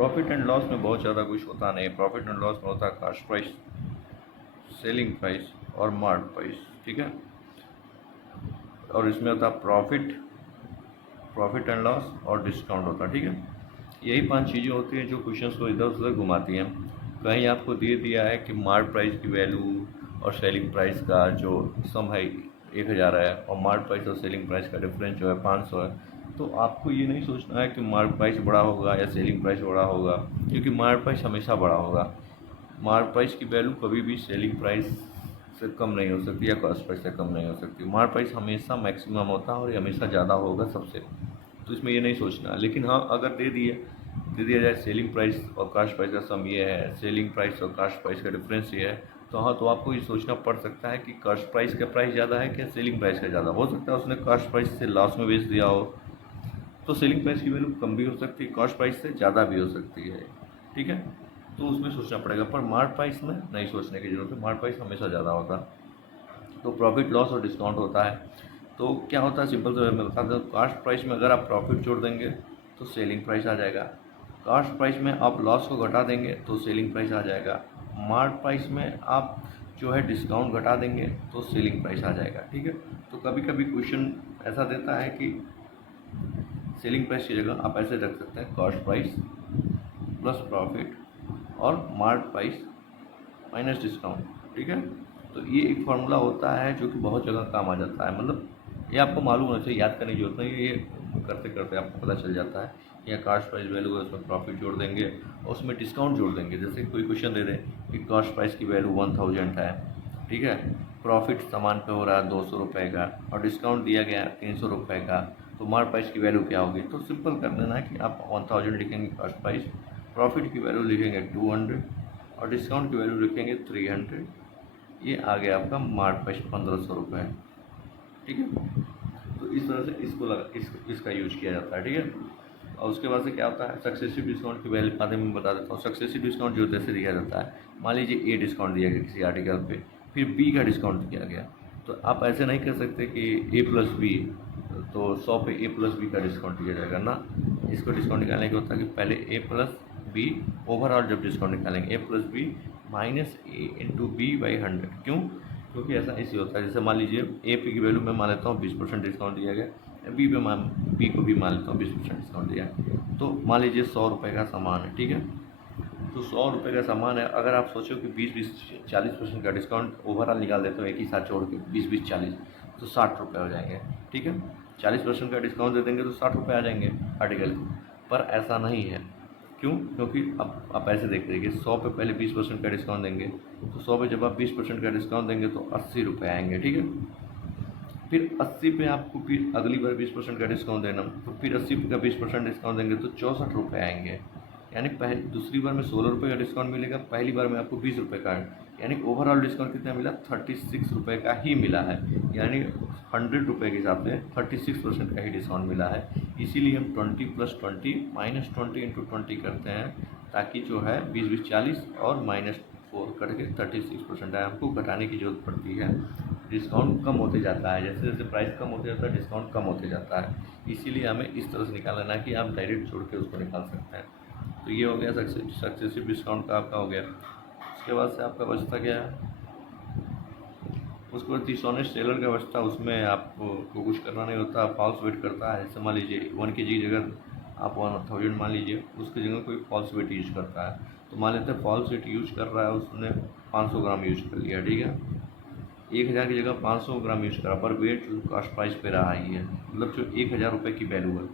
Profit and loss में बहुत ज़्यादा कुछ होता नहीं है। प्रॉफिट एंड लॉस में होता है कॉस्ट प्राइस, सेलिंग प्राइस और मार्क प्राइस, ठीक है। और इसमें होता है प्रॉफिट एंड लॉस और डिस्काउंट होता है, ठीक है। यही 5 चीज़ें होती हैं जो क्वेश्चंस को इधर उधर घुमाती हैं। कहीं आपको दे दिया है कि मार्क प्राइस की वैल्यू और सेलिंग प्राइस का जो सम है 1000 है और मार्क प्राइस और सेलिंग प्राइस का डिफरेंस जो है 500 है, तो आपको ये नहीं सोचना है कि मार्क प्राइस बड़ा होगा या सेलिंग प्राइस बड़ा होगा, क्योंकि मार्क प्राइस हमेशा बड़ा होगा। मार्क प्राइस की वैल्यू कभी भी सेलिंग प्राइस से कम नहीं हो सकती या कॉस्ट प्राइस से कम नहीं हो सकती। मार्क प्राइस हमेशा मैक्सिमम होता है और ये हमेशा ज़्यादा होगा सबसे, तो इसमें ये नहीं सोचना। लेकिन हाँ, अगर दे दिया जाए सेलिंग प्राइस और कास्ट प्राइस का सम ये है, सेलिंग प्राइस और कास्ट प्राइस का डिफरेंस ये है, तो हाँ, तो आपको ये सोचना पड़ सकता है कि कास्ट प्राइस का प्राइस ज़्यादा है क्या सेलिंग प्राइस का ज़्यादा। हो सकता है उसने कास्ट प्राइस से लॉस में बेच दिया हो, तो सेलिंग प्राइस की वैल्यू कम भी हो सकती है, कास्ट प्राइस से ज़्यादा भी हो सकती है, ठीक है। तो उसमें सोचना पड़ेगा, पर मार्क प्राइस में नहीं सोचने की जरूरत है, मार्क प्राइस हमेशा ज़्यादा होता है। तो प्रॉफिट लॉस और डिस्काउंट होता है। तो क्या होता है, सिंपल से मैं बता दूँ, कास्ट प्राइस में अगर आप प्रॉफिट जोड़ देंगे तो सेलिंग प्राइस आ जाएगा। कास्ट प्राइस में आप लॉस को घटा देंगे तो सेलिंग प्राइस आ जाएगा। मार्क प्राइस में आप जो है डिस्काउंट घटा देंगे तो सेलिंग प्राइस आ जाएगा, ठीक है। तो कभी कभी क्वेश्चन ऐसा देता है कि सेलिंग प्राइस की जगह आप ऐसे रख सकते हैं, कॉस्ट प्राइस प्लस प्रॉफिट और मार्क प्राइस माइनस डिस्काउंट, ठीक है। तो ये एक फार्मूला होता है जो कि बहुत जगह काम आ जाता है। मतलब ये आपको मालूम होना चाहिए, याद करने की जरूरत नहीं है, ये करते करते आपको पता चल जाता है। या कास्ट प्राइस वैल्यू है, उसमें प्रॉफिट जोड़ देंगे और उसमें डिस्काउंट जोड़ देंगे। जैसे कोई क्वेश्चन दे दें कि कास्ट प्राइस की वैल्यू 1000 है, ठीक है, प्रॉफिट सामान पे हो रहा है 200 रुपये का और डिस्काउंट दिया गया 300 रुपये का, तो मार्क प्राइस की वैल्यू क्या होगी। तो सिंपल कर देना है कि आप 1000 लिखेंगे कास्ट प्राइस, प्रॉफिट की वैल्यू लिखेंगे 200 और डिस्काउंट की वैल्यू लिखेंगे 300। ये आ गया आपका मार्क प्राइस 1500 रुपये, ठीक है। तो इस तरह से इसका यूज किया जाता है, ठीक है। और उसके बाद से क्या होता है, सक्सेसिव डिस्काउंट की वैल्यू बारे में बता देता हूँ। सक्सेसिव डिस्काउंट जो जैसे दिया जाता है, मान लीजिए ए डिस्काउंट दिया गया किसी आर्टिकल पे, फिर बी का डिस्काउंट दिया गया, तो आप ऐसे नहीं कर सकते कि ए प्लस बी, तो 100 पे ए प्लस बी का डिस्काउंट दिया जाएगा ना। इसको डिस्काउंट निकालने का होता है कि पहले ए प्लस बी, ओवरऑल जब डिस्काउंट निकालेंगे A plus B minus A into B by 100। क्यों? क्योंकि ऐसा इसलिए होता है, जैसे मान लीजिए ए पी की वैल्यू में मान लेता हूँ 20% डिस्काउंट दिया गया, बी को भी मान लेता हूँ 20% डिस्काउंट दिया, तो मान लीजिए 100 रुपये का सामान है, ठीक है। तो 100 रुपये का सामान है, अगर आप सोचो कि 20-40% का डिस्काउंट ओवरऑल निकाल देते हो एक ही साथ छोड़ के 20-40, तो 60 रुपये हो जाएंगे, ठीक है। 40% का डिस्काउंट दे देंगे तो 60 रुपये आ जाएंगे आर्टिकल के। पर ऐसा नहीं है, क्यों? क्योंकि अब आप ऐसे देख रहे कि 100 पे पहले 20% का डिस्काउंट देंगे, तो 100 पे जब आप 20% का डिस्काउंट देंगे तो 80 रुपये आएंगे, ठीक है। फिर 80 पे आपको फिर अगली बार 20% का डिस्काउंट देना, तो फिर 80 का 20% डिस्काउंट देंगे तो 64 रुपये आएंगे। यानी दूसरी बार में 16 रुपये का डिस्काउंट मिलेगा, पहली बार में आपको 20 रुपये का, यानी ओवरऑल डिस्काउंट कितना मिला, 36 रुपये का ही मिला है। यानी 100 रुपये के हिसाब से 36% का ही डिस्काउंट मिला है। इसीलिए हम 20 + 20 -20 × 20 करते हैं, ताकि जो है 20-20-40 और -4 करके 36% है। हमको घटाने की जरूरत पड़ती है, डिस्काउंट कम होते जाता है, जैसे जैसे प्राइस कम होते जाता है डिस्काउंट कम होते जाता है। इसीलिए हमें इस तरह से निकालना है कि आप डायरेक्ट जोड़ के उसको निकाल सकते हैं। तो ये हो गया सक्सेसिव डिस्काउंट का आपका हो गया। उसके बाद से आपका बचता क्या है, उसके बाद डिसऑनेस्ट सेलर का बचता है। उसमें आपको कुछ करना नहीं होता, फॉल्स वेट करता है। जैसे मान लीजिए 1 kg की जगह आप 1000 मान लीजिए, उसकी जगह कोई फॉल्स वेट यूज करता है, तो मान लेते हैं फॉल्स वेट यूज कर रहा है, उसने 500 ग्राम यूज कर लिया, ठीक है। 1000 की जगह 500 ग्राम यूज करा, पर वेट जो कास्ट प्राइस पे रहा ही है, मतलब जो 1000 रुपये की वैल्यू है,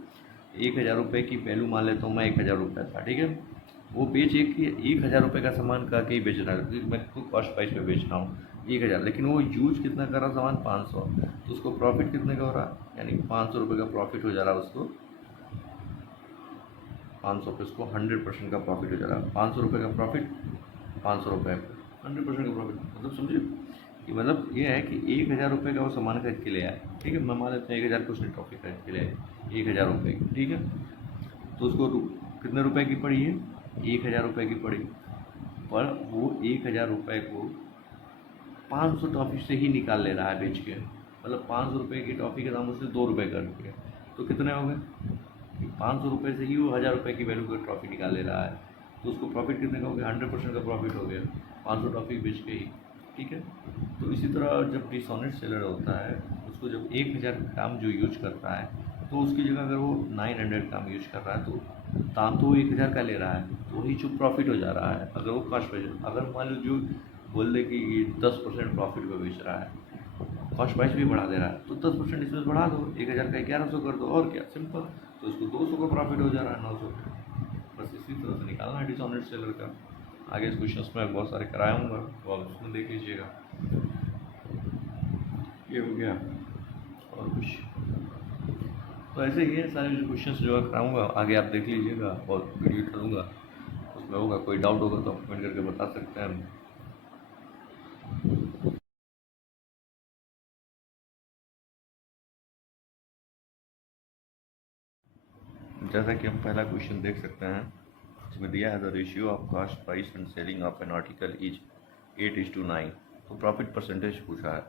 1000 रुपये की वैल्यू मान लेता हूँ मैं 1000 रुपये था, ठीक है। वो बेच 1000 रुपये का सामान का के ही बेच रहा है, क्योंकि मैं खुद कास्ट प्राइस पे बेच रहा हूँ 1000, लेकिन वो यूज कितना कर रहा सामान 500, तो उसको प्रॉफिट कितने का हो रहा, यानी 500 रुपये का प्रॉफिट हो जा रहा है उसको। 500 पे उसको 100% का प्रॉफिट हो जा रहा है। 500 रुपये का प्रॉफिट 500 रुपये पे 100% का प्रॉफिट, मतलब समझिए कि मतलब ये है कि 1000 रुपये का वो सामान खरीद के ले आए, ठीक है। मैं मान लेते हैं 1000 की उसने टॉफी खरीद के ले आए 1000 रुपये की, ठीक है। तो उसको कितने रुपए की पड़ी है, 1000 रुपये की पड़ी, पर वो 1000 रुपये को 500 टॉफी से ही निकाल ले रहा है बेच के, मतलब 500 रुपये की टॉफी के दाम उसने 2 रुपये कर दिए, तो कितने हो गए कि 500 रुपये से ही वो 1000 रुपये की वैल्यू का टॉफ़ी निकाल ले रहा है, तो उसको प्रॉफिट कितने का हो गया? 100% का प्रॉफिट हो गया 500 टॉफ़ी बेच के ही। ठीक है, तो इसी तरह जब डिसऑनेस्ट सेलर होता है, उसको जब 1000 ग्राम जो यूज करता है, तो उसकी जगह अगर वो 900 ग्राम यूज कर रहा है, तो दाम तो वो 1000 का ले रहा है, तो वही जो प्रॉफिट हो जा रहा है। अगर वो कॉस्ट प्राइस, अगर मान लो जो बोल दे कि 10% प्रॉफिट पे बेच रहा है, कॉस्ट प्राइस भी बढ़ा दे रहा है, तो 10% इसमें बढ़ा दो, 1000 का 1100 कर दो, और क्या, सिंपल। तो उसको 200 का प्रॉफिट हो जा रहा है, 900 का। बस इसी तरह से निकालना है डिसऑनेस्ट सेलर का। आगे इस क्वेश्चन में बहुत सारे कराऊंगा, तो आप उसमें देख लीजिएगा। ये हो गया, और कुछ तो ऐसे ही है सारे जो क्वेश्चंस जो है कराऊंगा, आगे आप देख लीजिएगा और वीडियो डालूंगा, उसमें होगा। कोई डाउट होगा तो आप कमेंट करके बता सकते हैं। जैसा कि हम पहला क्वेश्चन देख सकते हैं, इसमें दिया है the ratio of cost price and selling of an article is 8:9। तो प्रॉफिट परसेंटेज पूछा है,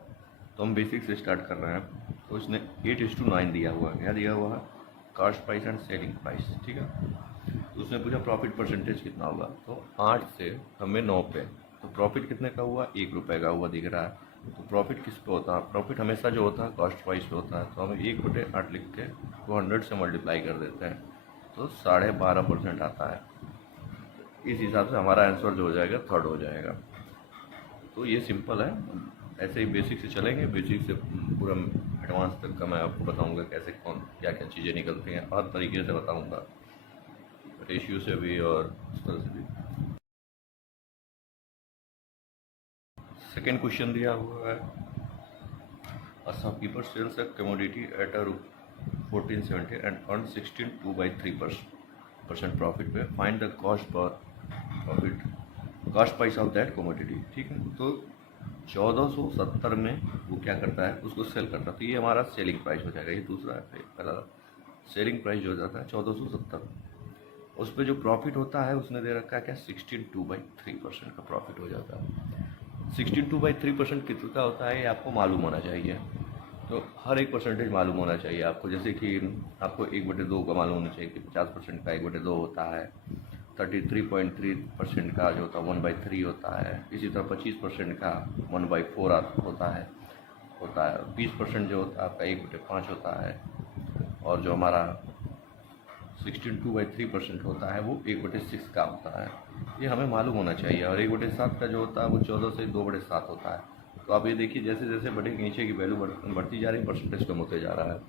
तो हम बेसिक से स्टार्ट कर रहे हैं। तो इसने 8:9 दिया हुआ है, क्या दिया हुआ है? Cost price and selling price. ठीक है, तो उसने पूछा प्रॉफिट परसेंटेज कितना होगा, तो 8 से हमें 9 पे, तो प्रॉफिट कितने का हुआ? 1 रुपये का हुआ दिख रहा है। तो प्रॉफिट किस पे होता है? प्रॉफिट हमेशा जो होता है कॉस्ट प्राइस पे होता है। तो हमें 1/8 लिख के वो 100 से मल्टीप्लाई कर देते हैं, तो 12.5% आता है। इस हिसाब से हमारा आंसर जो हो जाएगा, थर्ड हो जाएगा। तो ये सिंपल है, ऐसे ही बेसिक से चलेंगे, बेसिक से पूरा एडवांस तक का मैं आपको बताऊंगा कैसे कौन क्या क्या चीज़ें निकलती हैं, हर तरीके से बताऊंगा, रेशियो से भी और इस तरह से भी। सेकेंड क्वेश्चन दिया हुआ है, a shopkeeper sells a commodity at a 1470 and earn 16.2/3% profit पे, फाइंड द कॉस्ट पर profit cost price of that commodity. ठीक है, तो 1470 में वो क्या करता है, उसको सेल करता है, तो ये हमारा सेलिंग प्राइस हो जाएगा। ये दूसरा है, पहला सेलिंग प्राइस जो हो जाता है 1470, उस पर जो प्रॉफिट होता है उसने दे रखा है क्या? 16.2/3% का प्रॉफिट हो जाता है। 16.2/3% कितना होता है ये आपको मालूम होना चाहिए। तो हर एक परसेंटेज मालूम होना चाहिए आपको, जैसे कि आपको 1/2 का मालूम होना चाहिए कि 50% का 1/2 होता है, 33.3% का जो होता है 1/3 होता है, इसी तरह 25% का 1/4 होता है 20% जो होता है आपका 1/5 होता है, और जो हमारा 16.2/3% होता है वो 1/6 का होता है। ये हमें मालूम होना चाहिए। और 1/7 का जो होता है वो 14 से 2/7 होता है। तो आप ये देखिए, जैसे जैसे बड़े नीचे की वैल्यू बढ़ती जा रही है, परसेंटेज कम होते जा रहा है।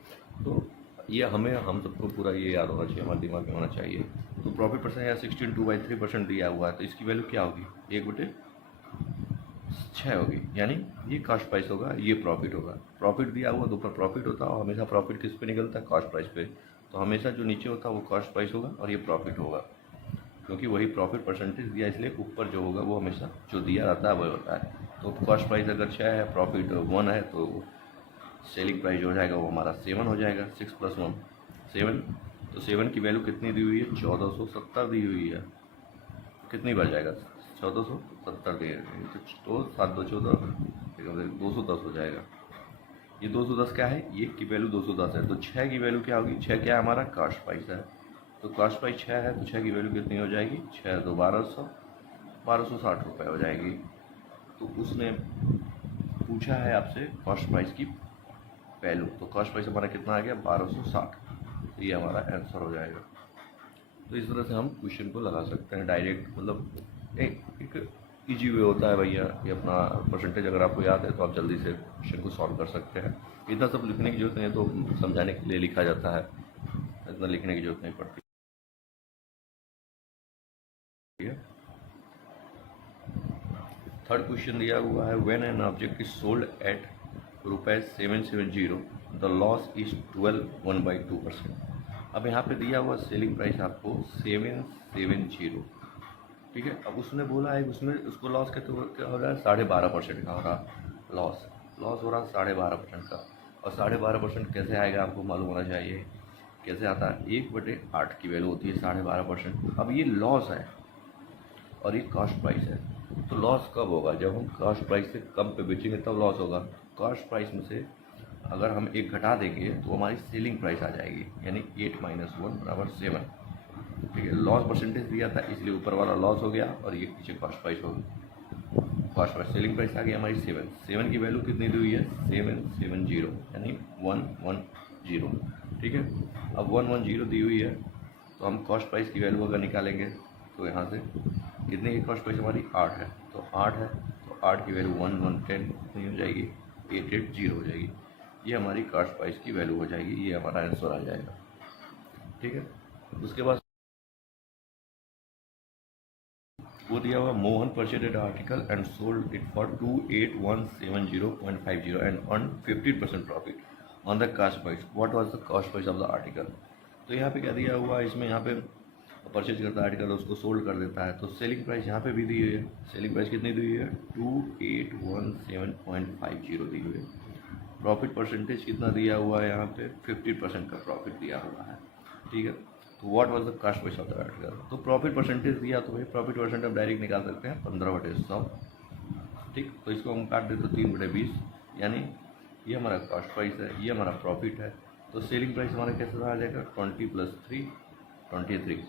तो ये हम सबको पूरा ये याद होना चाहिए, हमारे दिमाग में होना चाहिए। तो प्रॉफिट परसेंट यहाँ 16.2/3% दिया हुआ है, तो इसकी वैल्यू क्या होगी? 1/6 होगी, यानी ये कॉस्ट प्राइस होगा, ये प्रॉफिट होगा। प्रॉफिट दिया हुआ तो ऊपर प्रॉफिट होता है, और हमेशा प्रॉफिट किस पे निकलता है? कॉस्ट प्राइस पे। तो हमेशा जो नीचे होता है वो कॉस्ट प्राइस होगा और ये प्रॉफिट होगा, क्योंकि वही प्रॉफिट परसेंटेज दिया, इसलिए ऊपर जो होगा वो हमेशा जो दिया रहता है वही होता है। तो कॉस्ट प्राइस अगर 6 है, प्रॉफिट 1 है, तो सेलिंग प्राइस जो हो जाएगा वो हमारा 7 हो जाएगा। 6 + 1 7। तो 7 की वैल्यू कितनी दी हुई है? 1470 दी हुई है। कितनी बढ़ जाएगा? 1470 दी है, तो 7 2 14, 210 हो जाएगा। ये 210 क्या है? ये की वैल्यू 210 है, तो 6 की वैल्यू क्या होगी? 6 क्या है? हमारा कॉस्ट प्राइस है। तो कॉस्ट प्राइस 6 है, तो 6 की वैल्यू कितनी हो जाएगी? 6 2 1200, 1260 रुपये हो जाएगी। तो उसने पूछा है आपसे कॉस्ट प्राइस की वैल्यू, तो कॉस्ट प्राइस हमारा कितना आ गया? 1260। तो ये हमारा आंसर हो जाएगा। तो इस तरह से हम क्वेश्चन को लगा सकते हैं डायरेक्ट, मतलब एक ईजी वे होता है भैया। ये अपना परसेंटेज अगर आपको याद है तो आप जल्दी से क्वेश्चन को सॉल्व कर सकते हैं। इतना सब लिखने की जरूरत नहीं है, तो समझाने के लिए लिखा जाता है, इतना लिखने की जरूरत नहीं पड़ती है। थर्ड क्वेश्चन दिया हुआ है, when an object is sold eight ₹770 the loss is 12.1/2%। अब यहाँ पे दिया हुआ सेलिंग प्राइस आपको 770, ठीक है। अब उसने बोला है, उसमें उसको लॉस क्या हो रहा है? 12.5% का हो रहा लॉस हो रहा 12.5% का। और 12.5% कैसे आएगा आपको मालूम होना चाहिए, कैसे आता है? 1/8 की वैल्यू होती है 12.5%। अब ये लॉस है और ये कॉस्ट प्राइस है, तो लॉस कब होगा? जब हम कॉस्ट प्राइस से कम पे बेचेंगे तब लॉस होगा। कॉस्ट प्राइस में से अगर हम एक घटा देंगे तो हमारी सेलिंग प्राइस आ जाएगी, यानी 8 - 1 = 7। ठीक है, लॉस परसेंटेज दिया था इसलिए ऊपर वाला लॉस हो गया और ये पीछे कॉस्ट प्राइस हो गई। कॉस्ट प्राइस सेलिंग प्राइस आ गई हमारी 7 की वैल्यू कितनी दी हुई है 770, यानी 110। ठीक है, अब 110 दी हुई है तो हम कॉस्ट प्राइस की वैल्यू अगर निकालेंगे तो यहाँ से कितनी की कॉस्ट प्राइस हमारी 8 है, तो 8 है तो 8 की वैल्यू 1110 कितनी हो जाएगी 880 हो जाएगी। ये हमारी कॉस्ट प्राइस की वैल्यू हो जाएगी, ये हमारा आंसर आ जाएगा। ठीक है, उसके बाद वो दिया हुआ Mohan purchase article and sold it for 28,170.50 and earn 15% profit on the cost price. What was the cost price of the article? तो यहाँ पे क्या दिया हुआ है, इसमें यहाँ पे परचेज करता है आर्टिकल, उसको सोल्ड कर देता है, तो सेलिंग प्राइस यहाँ पे भी दी हुई है। सेलिंग प्राइस कितनी दी हुई है 2817.50 दी हुई है। प्रॉफिट परसेंटेज कितना दिया हुआ है यहाँ पे 50% का प्रॉफिट दिया हुआ है। ठीक है, तो what was the cost price of the article? तो प्रॉफिट परसेंटेज दिया तो भाई प्रॉफिट परसेंट हम डायरेक्ट निकाल सकते हैं 15/100। ठीक, तो इसको हम काट देते 3/20, यानी ये हमारा कॉस्ट प्राइस है, ये हमारा प्रॉफिट है। तो सेलिंग प्राइस हमारा कैसे आ जाएगा 20 + 3 23।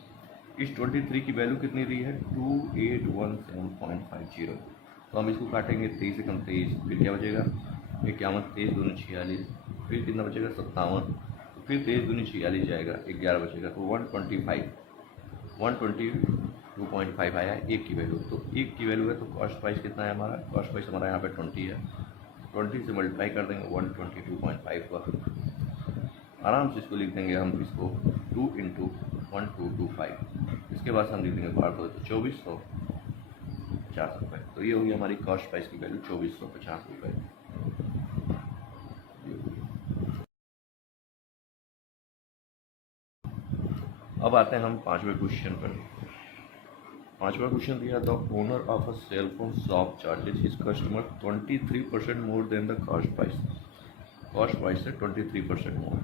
इस 23 की वैल्यू कितनी दी है 2817.50। तो हम इसको काटेंगे 23 से कम 23, फिर क्या बचेगा 51, 23 दूनी 46, फिर कितना बचेगा 57, फिर 23 दूनी 46 जाएगा, 11 बचेगा, तो 122.5 आया एक की वैल्यू। तो एक की वैल्यू है तो कॉस्ट प्राइस कितना है हमारा, कॉस्ट प्राइस हमारा यहाँ पे 20 है, 20 से मल्टीप्लाई कर देंगे 122.5 पर, आराम से इसको लिख देंगे हम इसको 2 × 1225। इसके बाद हम लिख देंगे 12 तो 2450 रुपये। तो ये होगी हमारी कॉस्ट प्राइस की वैल्यू 2450 रुपये। अब आते हैं हम 5वें क्वेश्चन पर। 5वां क्वेश्चन दिया, the owner of a cell phone shop charges his customer 23% more than the cost price. Cost price से 23% मोर,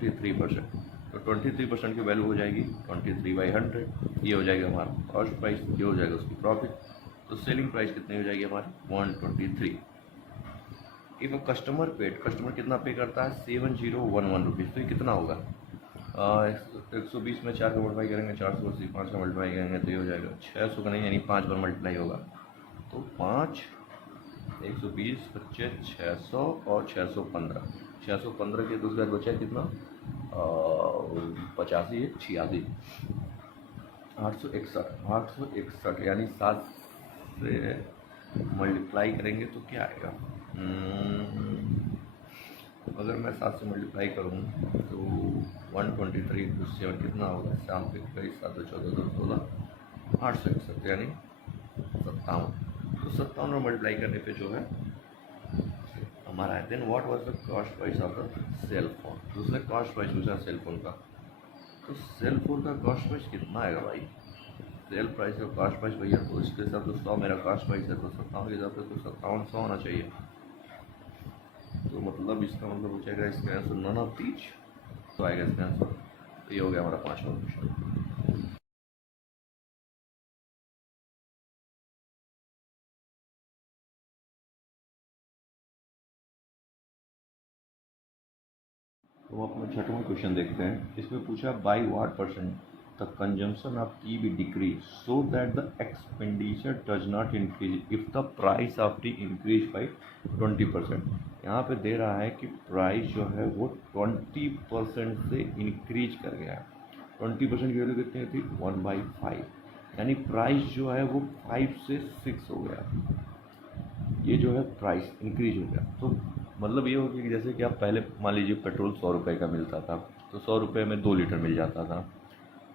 23%, तो 23% की वैल्यू हो जाएगी 23/100। ये हो जाएगा हमारा कॉस्ट प्राइस, ये हो जाएगा उसकी प्रॉफिट। तो सेलिंग प्राइस कितनी हो जाएगी हमारी 123। If a customer paid, customer कितना पे करता है 7011 रुपीज़, तो ये कितना होगा 120 में 4 का मल्टीप्लाई करेंगे 480, 5 का मल्टीप्लाई करेंगे तो ये हो जाएगा 600 का नहीं, यानी 5 बार मल्टीप्लाई होगा, तो 5 120 25 600 और 615, 615 के दूसरे बचा कितना 85 86 861, यानी 7 से मल्टीप्लाई करेंगे तो क्या आएगा, अगर मैं 7 से मल्टीप्लाई करूँ तो 123 + 7 कितना होगा, शाम पे कई 7 14 16 861, यानी 57। तो 57 में मल्टीप्लाई करने पे जो है हमारा है। Then what was the cost price of the cell phone? दूसरा कॉस्ट प्राइस पूछा सेल फोन का, तो सेल फोन का कॉस्ट प्राइस कितना आएगा भाई, सेल प्राइस का कॉस्ट प्राइस भैया, तो इसके हिसाब से 100 मेरा कॉस्ट प्राइस है, तो 57 के हिसाब से तो 5700 होना चाहिए। तो मतलब इसका मतलब हो जाएगा इसका आंसर नन ऑफ दीज, तो आएगा इसका आंसर। तो ये हो गया हमारा 5वां क्वेश्चन। तो अपना 6वां क्वेश्चन देखते हैं। इसमें पूछा by what percent the consumption of T be decrease so that the expenditure does not increase if the price of T increase by 20%। यहाँ पे दे रहा है कि प्राइस जो है वो 20% से इंक्रीज कर गया है। 20% की वैल्यू कितनी थी 1/5, यानी प्राइस जो है वो 5 से 6 हो गया, ये जो है प्राइस इंक्रीज हो गया। तो मतलब ये हो गया कि जैसे कि आप पहले मान लीजिए पेट्रोल 100 रुपये का मिलता था, तो 100 रुपये में 2 लीटर मिल जाता था।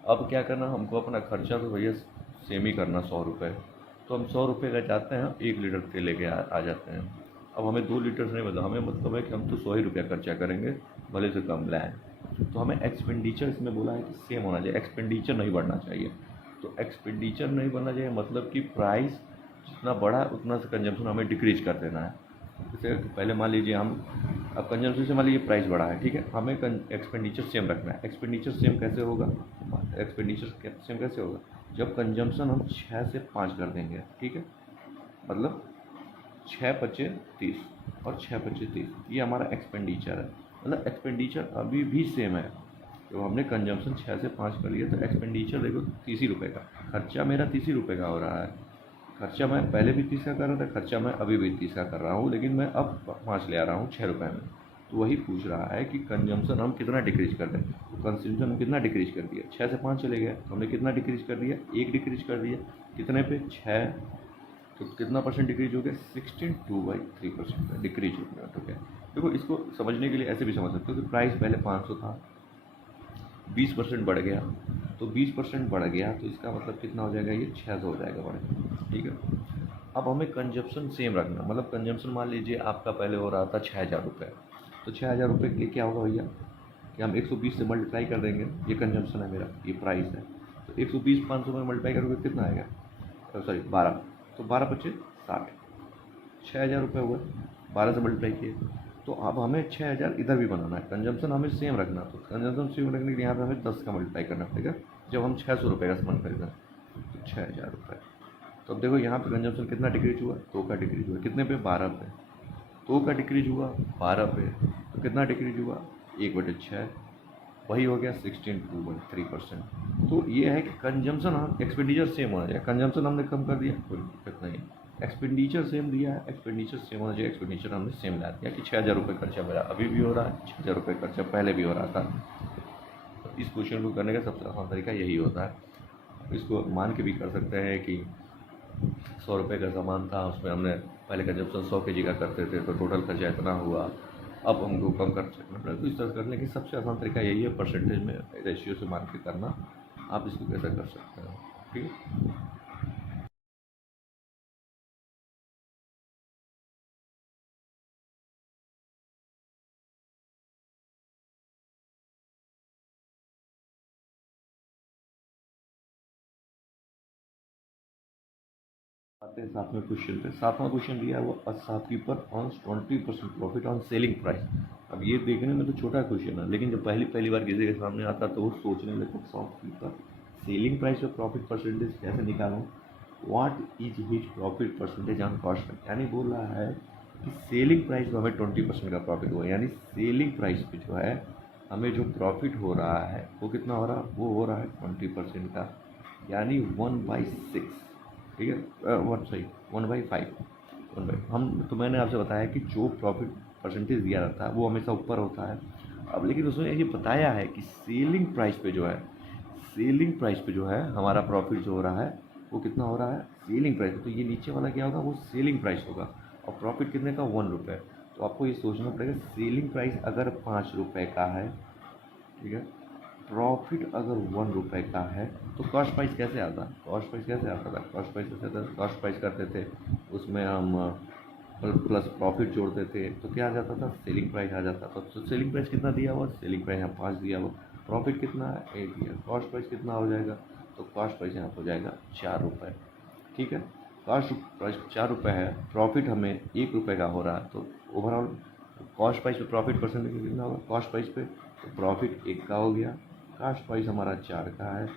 अब क्या करना, हमको अपना खर्चा तो भैया सेम ही करना 100 रुपये, तो हम 100 रुपये का जाते हैं 1 लीटर तेल लेके आ जाते हैं। अब हमें 2 लीटर से नहीं मतलब, हमें मतलब है कि हम तो 100 ही रुपया खर्चा करेंगे, भले से कम लाएँ। तो हमें एक्सपेंडिचर इसमें बोला है कि सेम होना चाहिए, एक्सपेंडिचर नहीं बढ़ना चाहिए। तो एक्सपेंडिचर नहीं बढ़ना चाहिए मतलब कि प्राइस जितना बढ़ा उतना से कंजम्पशन हमें डिक्रीज कर देना है। जैसे पहले मान लीजिए हम अब कंजम्पशन से मान लीजिए प्राइस बढ़ा है, ठीक है, हमें एक्सपेंडिचर सेम रखना है। एक्सपेंडिचर सेम कैसे होगा, एक्सपेंडिचर सेम कैसे होगा, जब कंजम्पशन हम 6 से 5 कर देंगे, ठीक है, मतलब 6 पच्चे 30 और 6 पच्चे 30, ये हमारा एक्सपेंडिचर है। मतलब एक्सपेंडिचर अभी भी सेम है। जब हमने कंजम्पशन 6 से 5 कर लिया तो एक्सपेंडिचर देखो 30 ही रुपये का, खर्चा मेरा 30 ही रुपये का हो रहा है। खर्चा मैं पहले भी 30 का कर रहा था, खर्चा मैं अभी भी 30 का कर रहा हूँ, लेकिन मैं अब 5 ले आ रहा हूँ 6 रुपये में। तो वही पूछ रहा है कि कंजम्पशन हम कितना डिक्रीज कर दें। तो कंजम्पशन हम कितना डिक्रीज कर दिया, 6 से 5 चले गए, तो हमने कितना डिक्रीज कर दिया, 1 डिक्रीज कर दिया। कितने पे, 6। तो कितना परसेंट डिक्रीज हो गया, 16.2/3% डिक्रीज हो गया। तो क्या, देखो इसको समझने के लिए ऐसे भी समझ सकते हो कि प्राइस पहले 500 था, 20% बढ़ गया, तो 20% बढ़ गया तो इसका मतलब कितना हो जाएगा, ये 600 हो जाएगा बढ़ गया। ठीक है, अब हमें कंजप्शन सेम रखना, मतलब कंजप्शन मान लीजिए आपका पहले हो रहा था 6,000 रुपये, तो 6,000 रुपये के लिए क्या होगा भैया कि हम 120 से मल्टीप्लाई कर देंगे। ये कंजम्पशन है मेरा, ये प्राइस है, तो 120 500 में मल्टीप्लाई करोगे कितना आएगा, सॉरी 12, तो 12 पच्चे 60, 6,000 रुपये हुआ, 12 से मल्टीप्लाई किए। तो अब हमें 6,000 इधर भी बनाना है, कंजम्पशन हमें सेम रखना। तो कंजम्पशन सेम रखने के लिए यहाँ पे हमें 10 का मल्टीप्लाई करना पड़ेगा। जब हम 600 रुपये का सामान खरीदें तो 6,000 रुपये। तो अब देखो यहाँ पे कंजम्पशन कितना डिक्रीज हुआ, 2 का डिक्रीज हुआ, कितने पे, 12 पे। 2 का डिक्रीज हुआ 12 पे, तो कितना डिक्रीज हुआ, 1/6, वही हो गया 16.2/3%। तो ये है कि कंजम्पशन हम एक्सपेंडिचर सेम होना चाहिए। कंजम्पशन हमने कम कर दिया, कोई दिक्कत नहीं, एक्सपेंडिचर सेम दिया है, एक्सपेंडिचर सेम होना चाहिए। एक्सपेंडिचर हमने सेम ला दिया कि 6,000 रुपये खर्चा मेरा अभी भी हो रहा है, 6,000 रुपये खर्चा पहले भी हो रहा था। तो इस क्वेश्चन को करने का सबसे आसान तरीका यही होता है। इसको मान के भी कर सकते हैं कि 100 रुपये का सामान था, उसमें हमने पहले कंजम्पशन 100 kg का करते थे, तो टोटल खर्चा इतना हुआ, अब हमको कम कर सकना पड़ेगा। तो इस तरह करने की सबसे आसान तरीका यही है, परसेंटेज में रेशियो से मान के करना। आप इसको कैसे कर सकते हो, ठीक है। आते हैं 7वें क्वेश्चन पे। 7वां क्वेश्चन दिया हुआ, a shopkeeper earns 20% profit on selling price. अब ये देखने में तो छोटा क्वेश्चन है, लेकिन जब पहली बार किसी के सामने आता तो वो सोचने लगता है शॉपकीपर सेलिंग प्राइस पे प्रॉफिट परसेंटेज कैसे निकालूं, what is his profit percentage on cost. यानी बोल रहा है कि सेलिंग प्राइस में हमें 20% का प्रॉफिट हुआ, यानी सेलिंग प्राइस पे जो है हमें जो प्रॉफिट हो रहा है वो कितना हो रहा है, वो हो रहा है 20% का, यानी 1/6। ठीक है, 1/5, हम तो मैंने आपसे बताया कि जो प्रॉफिट परसेंटेज दिया रहता है वो हमेशा ऊपर होता है। अब लेकिन उसमें ये बताया है कि सेलिंग प्राइस पे जो है, सेलिंग प्राइस पे जो है हमारा प्रॉफिट जो हो रहा है वो कितना हो रहा है, सेलिंग प्राइस। तो ये नीचे वाला क्या होगा, वो सेलिंग प्राइस होगा, और प्रॉफिट कितने का, 1 रुपये। तो आपको ये सोचना पड़ेगा सेलिंग प्राइस अगर 5 रुपये का है, ठीक है, प्रॉफिट अगर 1 रुपये का है, तो कॉस्ट प्राइस कैसे आता, कॉस्ट प्राइस कैसे आता था, कॉस्ट प्राइस कैसे आता था, कॉस्ट प्राइस करते थे, उसमें हम प्लस प्रॉफिट जोड़ते थे, तो क्या आ जाता था, सेलिंग प्राइस आ जाता था। तो सेलिंग प्राइस कितना दिया हुआ, सेलिंग प्राइस यहाँ 5 दिया हुआ, प्रॉफिट कितना है, 1 दिया, कॉस्ट प्राइस कितना हो जाएगा, तो कॉस्ट प्राइस यहाँ हो जाएगा 4 रुपये। ठीक है, कॉस्ट प्राइस 4 रुपये है, प्रॉफिट हमें 1 रुपये का हो रहा है, तो ओवरऑल कॉस्ट प्राइस पे प्रॉफिट परसेंटेज कितना होगा, कॉस्ट प्राइस पे तो प्रॉफिट 1 का हो गया, कॉस्ट प्राइस हमारा 4 का है,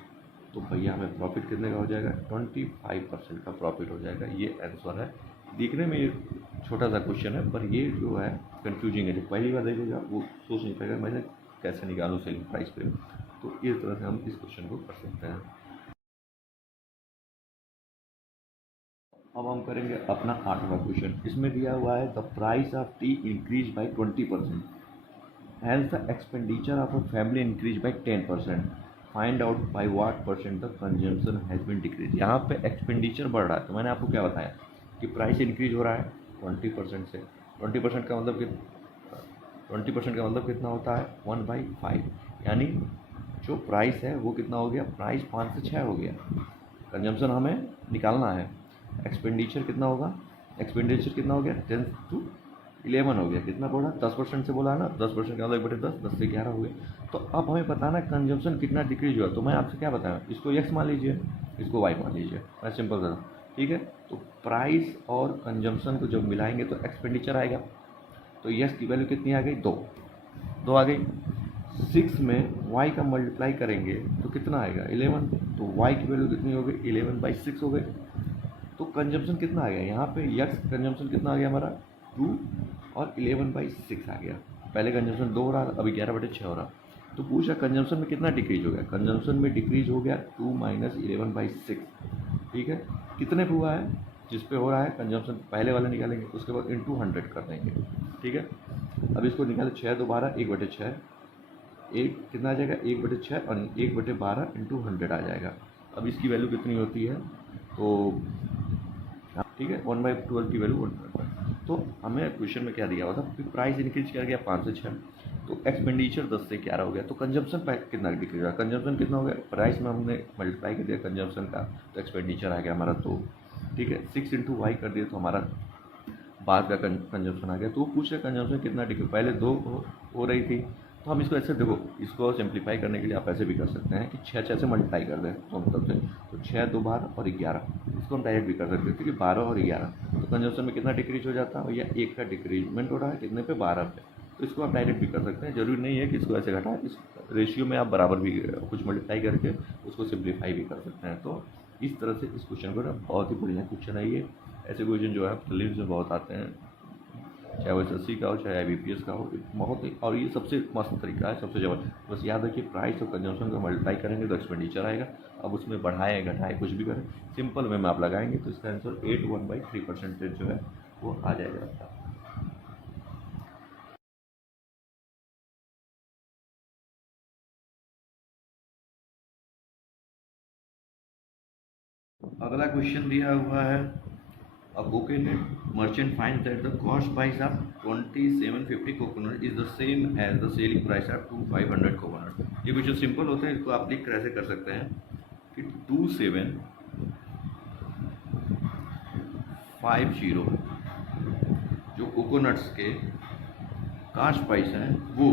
तो भैया हमें प्रॉफिट कितने का हो जाएगा, 25% का प्रॉफिट हो जाएगा। ये आंसर है। दिखने में ये छोटा सा क्वेश्चन है, पर ये जो है कंफ्यूजिंग है, जो पहली बार देखेगा वो सोच नहीं पाएगा मैंने कैसे निकालूँ सेलिंग प्राइस पे। तो इस तरह से हम इस क्वेश्चन को कर सकते हैं। अब हम करेंगे अपना 8वां क्वेश्चन। इसमें दिया हुआ है the price of T increase by 20%, hence the expenditure of a family increased by 10%, find out by what percent the consumption has been decreased। यहाँ पे एक्सपेंडिचर बढ़ रहा है, तो मैंने आपको क्या बताया कि प्राइस इंक्रीज हो रहा है 20% से। 20% का मतलब 20% का मतलब कितना होता है, 1/5, यानी जो प्राइस है वो कितना हो गया, प्राइस 5 से 6 हो गया, कंजम्पशन हमें निकालना है, एक्सपेंडिचर कितना होगा, एक्सपेंडिचर कितना हो गया, 10 to 11 हो गया, कितना बोला, 10% से बोला है ना, 10% का मतलब 1/10, 10 से 11 हो गया। तो अब हमें बताना है कंजम्पशन कितना डिक्रीज हुआ। तो मैं आपसे क्या बताया, इसको x मान लीजिए, इसको y मान लीजिए, मैं सिंपल सा, ठीक है। तो प्राइस और कंजम्पशन को जब मिलाएंगे तो एक्सपेंडिचर आएगा, तो यस की वैल्यू कितनी आ गई, 2 आ गई। 6 में y का मल्टीप्लाई करेंगे तो कितना आएगा, 11, तो y की वैल्यू कितनी हो गई, 11/6 हो गई। तो कंजम्पशन कितना आ गया यहाँ पे, यक्स कंजम्पशन कितना आ गया हमारा 2 और 11/6 आ गया। पहले कंजम्पशन 2 हो रहा था, अभी 11/6 हो रहा। तो पूछा कंजम्पशन में कितना डिक्रीज हो गया, कंजम्पशन में डिक्रीज हो गया 2 - 11/6। ठीक है, कितने पे हुआ है, जिस पे हो रहा है कंजम्पशन पहले वाला निकालेंगे, उसके बाद इंटू 100 कर देंगे। ठीक है, अब इसको निकाले 6 2 12 1/6, एक कितना आ जाएगा 1/6 और 1/12 इंटू 100 आ जाएगा। अब इसकी वैल्यू कितनी होती है, तो ठीक है 1/12 की वैल्यू 1। तो हमें क्वेश्चन में क्या दिया हुआ था कि प्राइस इंक्रीज किया गया 5 से 6, तो एक्सपेंडिचर 10 से 11 हो गया, तो कंजम्पशन कितना डिक्रीज हुआ, कंजम्पशन कितना हो गया, प्राइस में हमने मल्टीप्लाई कर दिया कंजम्पशन का, तो एक्सपेंडिचर आ गया हमारा 2। ठीक है, 6 × y कर दिया तो हमारा बाद का कंजम्पशन आ गया। तो वो पूछ रहे कंजम्पशन कितना डिक्रीज, पहले 2 हो रही थी, तो हम इसको ऐसे देखो, इसको सिंप्लीफाई करने के लिए आप ऐसे भी कर सकते हैं कि 6 से मल्टीप्लाई कर दें तो मतलब से, तो 6 2 12 और 11, इसको हम डायरेक्ट भी कर सकते हैं, क्योंकि 12 और 11 तो कंजम्पशन में कितना डिक्रीज हो जाता है, या 1 का डिक्रीजमेंट हो रहा है कितने पे, 12 पे। तो इसको आप डायरेक्ट भी कर सकते हैं, जरूरी नहीं है कि इसको ऐसे घटाएं, इस रेशियो में आप बराबर भी कुछ मल्टीप्लाई करके उसको सिंप्लीफाई भी कर सकते हैं। तो इस तरह से इस क्वेश्चन को बहुत ही बढ़िया क्वेश्चन है ये। ऐसे क्वेश्चन जो है प्रीलिम्स में बहुत आते हैं, चाहे वो SSC का हो चाहे IBPS का हो, बहुत ही, और ये सबसे मस्त तरीका है, सबसे जबरदस्त। बस याद रखिए प्राइस और कंजम्पशन को मल्टीप्लाई करेंगे तो एक्सपेंडिचर आएगा। अब उसमें बढ़ाएं घटाएं कुछ भी करें, सिंपल वे में आप लगाएंगे तो इसका आंसर 81/3% जो है वो आ जाएगा आपका। अगला क्वेश्चन दिया हुआ है, A coconut merchant finds that the cost price of 2750 coconut is the same as the selling price of 2500 coconut। ये क्वेश्चन सिंपल होते हैं, इसको आप लिख कर ऐसे कर सकते हैं कि 2750 जो कोकोनट्स के कास्ट प्राइस हैं वो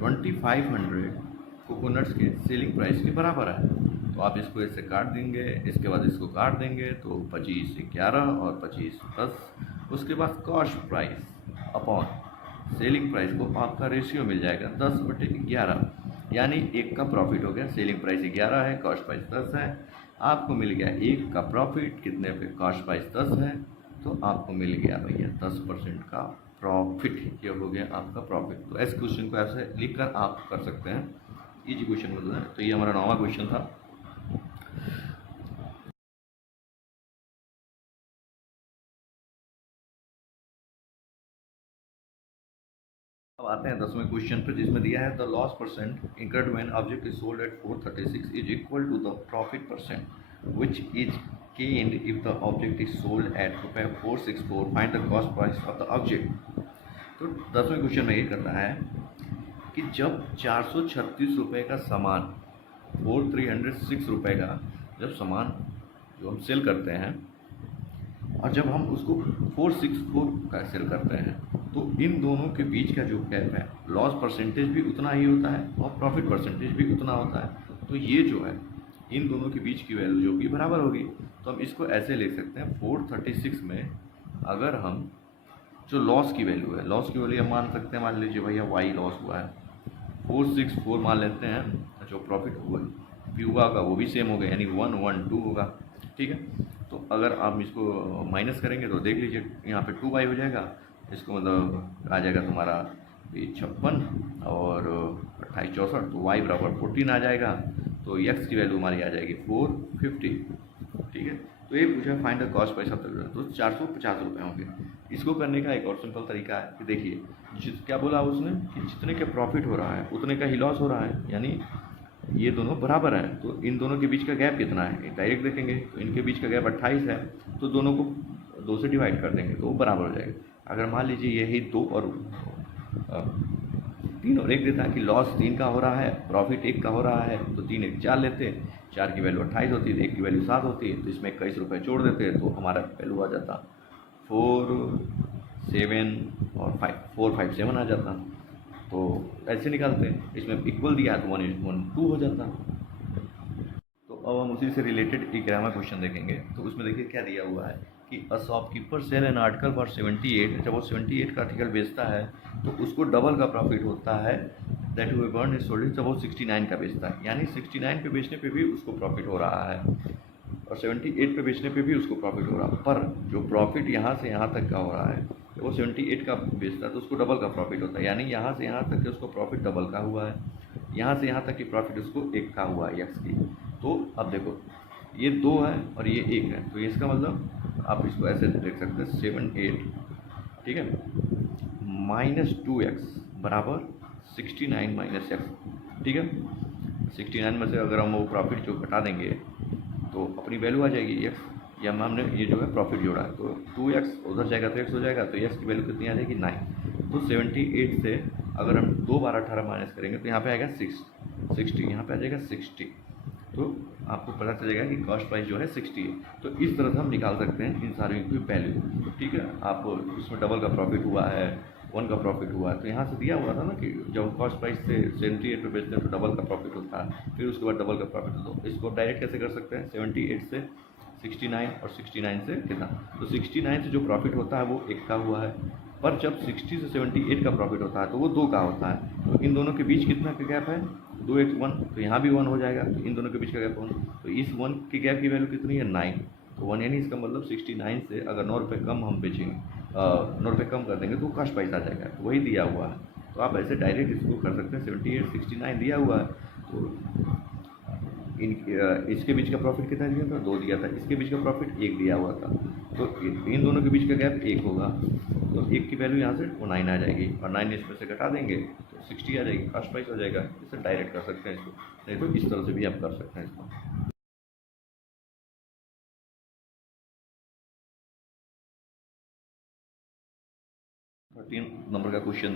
2500 कोकोनट्स के सेलिंग प्राइस के बराबर है। तो आप इसको ऐसे काट देंगे, इसके बाद इसको काट देंगे तो 25 11 और 25 10, उसके बाद cost price upon selling price को आपका रेशियो मिल जाएगा 10/11, यानी 1 का प्रॉफिट हो गया, सेलिंग प्राइस 11 है, कॉस्ट प्राइस 10 है, आपको मिल गया 1 का प्रॉफिट, कितने पे, कॉस्ट प्राइस 10 है, तो आपको मिल गया भैया 10% का प्रॉफिट। ये हो गया आपका प्रॉफिट। तो इस क्वेश्चन को ऐसे लिख कर आप कर सकते हैं, इजी क्वेश्चन मतलब है। तो ये हमारा 9वां क्वेश्चन था। अब आते हैं 10वें क्वेश्चन पर, जिसमें दिया है the loss percent incurred when object is sold at 436 is equal to the profit percent which is gained if the object is sold at ₹464। Find the cost price of the object. तो 10वें question में ये करना है कि जब 436 रुपये का सामान, 4306 रुपये का जब सामान जो हम सेल करते हैं, और जब हम उसको 464 का सेल करते हैं, तो इन दोनों के बीच का जो गैप है, लॉस परसेंटेज भी उतना ही होता है और प्रॉफिट परसेंटेज भी उतना होता है। तो ये जो है इन दोनों के बीच की वैल्यू जो कि बराबर होगी, तो हम इसको ऐसे लिख सकते हैं 436 में अगर हम जो लॉस की वैल्यू है, लॉस की वैल्यू हम मान सकते हैं, मान लीजिए भैया y लॉस हुआ है 464 मान लेते हैं, जो प्रॉफिट हुआ भी हुआ होगा वो भी सेम होगा, यानी 112 होगा। ठीक है, तो अगर आप इसको माइनस करेंगे तो देख लीजिए यहाँ पे 2y हो जाएगा, इसको मतलब आ जाएगा तुम्हारा 56 और 28 64, तो y बराबर 14 आ जाएगा, तो x की वैल्यू हमारी आ जाएगी 450। ठीक है, तो ये पूछा find the cost price of the goods, तो 450 रुपये होंगे। इसको करने का एक और सिंपल तरीका है कि देखिए क्या बोला उसने कि जितने का प्रॉफिट हो रहा है उतने का ही लॉस हो रहा है, यानी ये दोनों बराबर हैं, तो इन दोनों के बीच का गैप कितना है डायरेक्ट देखेंगे, तो इनके बीच का गैप 28 है, तो दोनों को 2 से डिवाइड कर देंगे तो वो बराबर हो जाएगा। अगर मान लीजिए यही 2 और 3 और 1 देता है कि लॉस 3 का हो रहा है, प्रॉफिट 1 का हो रहा है, तो 3 1 4 लेते, 4 की वैल्यू 28 होती है, 1 की वैल्यू 7 होती है, तो इसमें 21 रुपये जोड़ देते, तो हमारा वैल्यू आ जाता 4 7 और 5 4 5 7 आ जाता। तो ऐसे निकालते हैं, इसमें इक्वल दिया है तो 1:2 हो जाता। तो अब हम उसी से रिलेटेड एक ग्रामर क्वेश्चन देखेंगे। तो उसमें देखिए क्या दिया हुआ है कि a shopkeeper sell an article for 78, जब वो 78 का आर्टिकल बेचता है तो उसको डबल का प्रॉफिट होता है that we burn is sold, जब वो 69 का बेचता है, यानी 69 पे बेचने पे भी उसको प्रॉफिट हो रहा है। और और 78 पे बेचने पे भी उसको प्रॉफिट हो रहा, पर जो प्रॉफिट यहाँ से यहाँ तक का हो रहा है वो 78 का बेचता है तो उसको डबल का प्रॉफिट होता है, यानी यहाँ से यहाँ तक के उसको प्रॉफिट डबल का हुआ है, यहाँ से यहाँ तक की प्रॉफिट उसको एक का हुआ है एक्स की। तो अब देखो ये 2 है और ये 1 है, तो इसका मतलब आप इसको ऐसे देख सकते हैं 78, ठीक है, -2x बराबर 69 माइनस एक्स, ठीक है। 69 में से अगर हम वो प्रॉफिट जो घटा देंगे तो अपनी वैल्यू आ जाएगी एक्स, या हमने ये जो है प्रॉफिट जोड़ा है तो 2x उधर जाएगा तो x हो जाएगा, तो x की वैल्यू कितनी आ जाएगी 9। तो 78 से अगर हम 2 बार 18 माइनस करेंगे तो यहाँ पे आएगा 60, यहाँ पे आ जाएगा 60, तो आपको पता चलेगा कि कॉस्ट प्राइस जो है 60 है। तो इस तरह से हम निकाल सकते हैं इन सारी की वैल्यू, ठीक है। आप इसमें डबल का प्रॉफिट हुआ है, 1 का प्रॉफिट हुआ है, तो यहाँ से दिया हुआ था ना कि जब कॉस्ट प्राइस से 78 पे बेचते हैं तो डबल का प्रॉफिट होता है, फिर उसके बाद डबल का प्रॉफिट होता है। इसको डायरेक्ट कैसे कर सकते हैं, 78 से 69 और 69 से कितना, तो 69 से जो प्रॉफिट होता है वो 1 का हुआ है, पर जब 60 से 78 का प्रॉफिट होता है तो वो 2 का होता है। तो इन दोनों के बीच कितना का गैप है, 2x 1, तो यहाँ भी 1 हो जाएगा, तो इन दोनों के बीच का गैप 1, तो इस 1 के गैप की वैल्यू कितनी है 9, तो 1, यानी इसका मतलब 69 से अगर 9 रुपये कम हम बेचेंगे, 9 रुपये कम कर देंगे तो कॉस्ट प्राइस आ जाएगा, तो वही दिया हुआ है। तो आप ऐसे डायरेक्ट इसको कर सकते हैं, 78 69 दिया हुआ है, तो इसके बीच का प्रॉफिट कितना दिया था, 2 दिया था, इसके बीच का प्रॉफिट 1 दिया हुआ था, तो इन दोनों के बीच का गैप 1 होगा, तो 1 की वैल्यू यहाँ से वो 9 आ जाएगी, और 9 इसमें से घटा देंगे तो 60 आ जाएगी, कॉस्ट प्राइस हो जाएगा। इसे डायरेक्ट कर सकते हैं इसको, नहीं तो इस तरह से भी आप कर सकते हैं इसको। 13 नंबर का क्वेश्चन,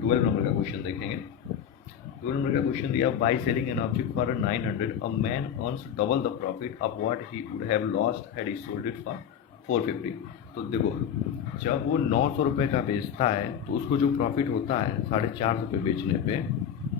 12 नंबर का क्वेश्चन देखेंगे। 12 नंबर का क्वेश्चन दिया, by selling an object for 900 a man earns double the profit of what he would have lost had he sold it for 450। तो देखो जब वो 900 रुपये का बेचता है तो उसको जो प्रॉफिट होता है 450 रुपये बेचने पे,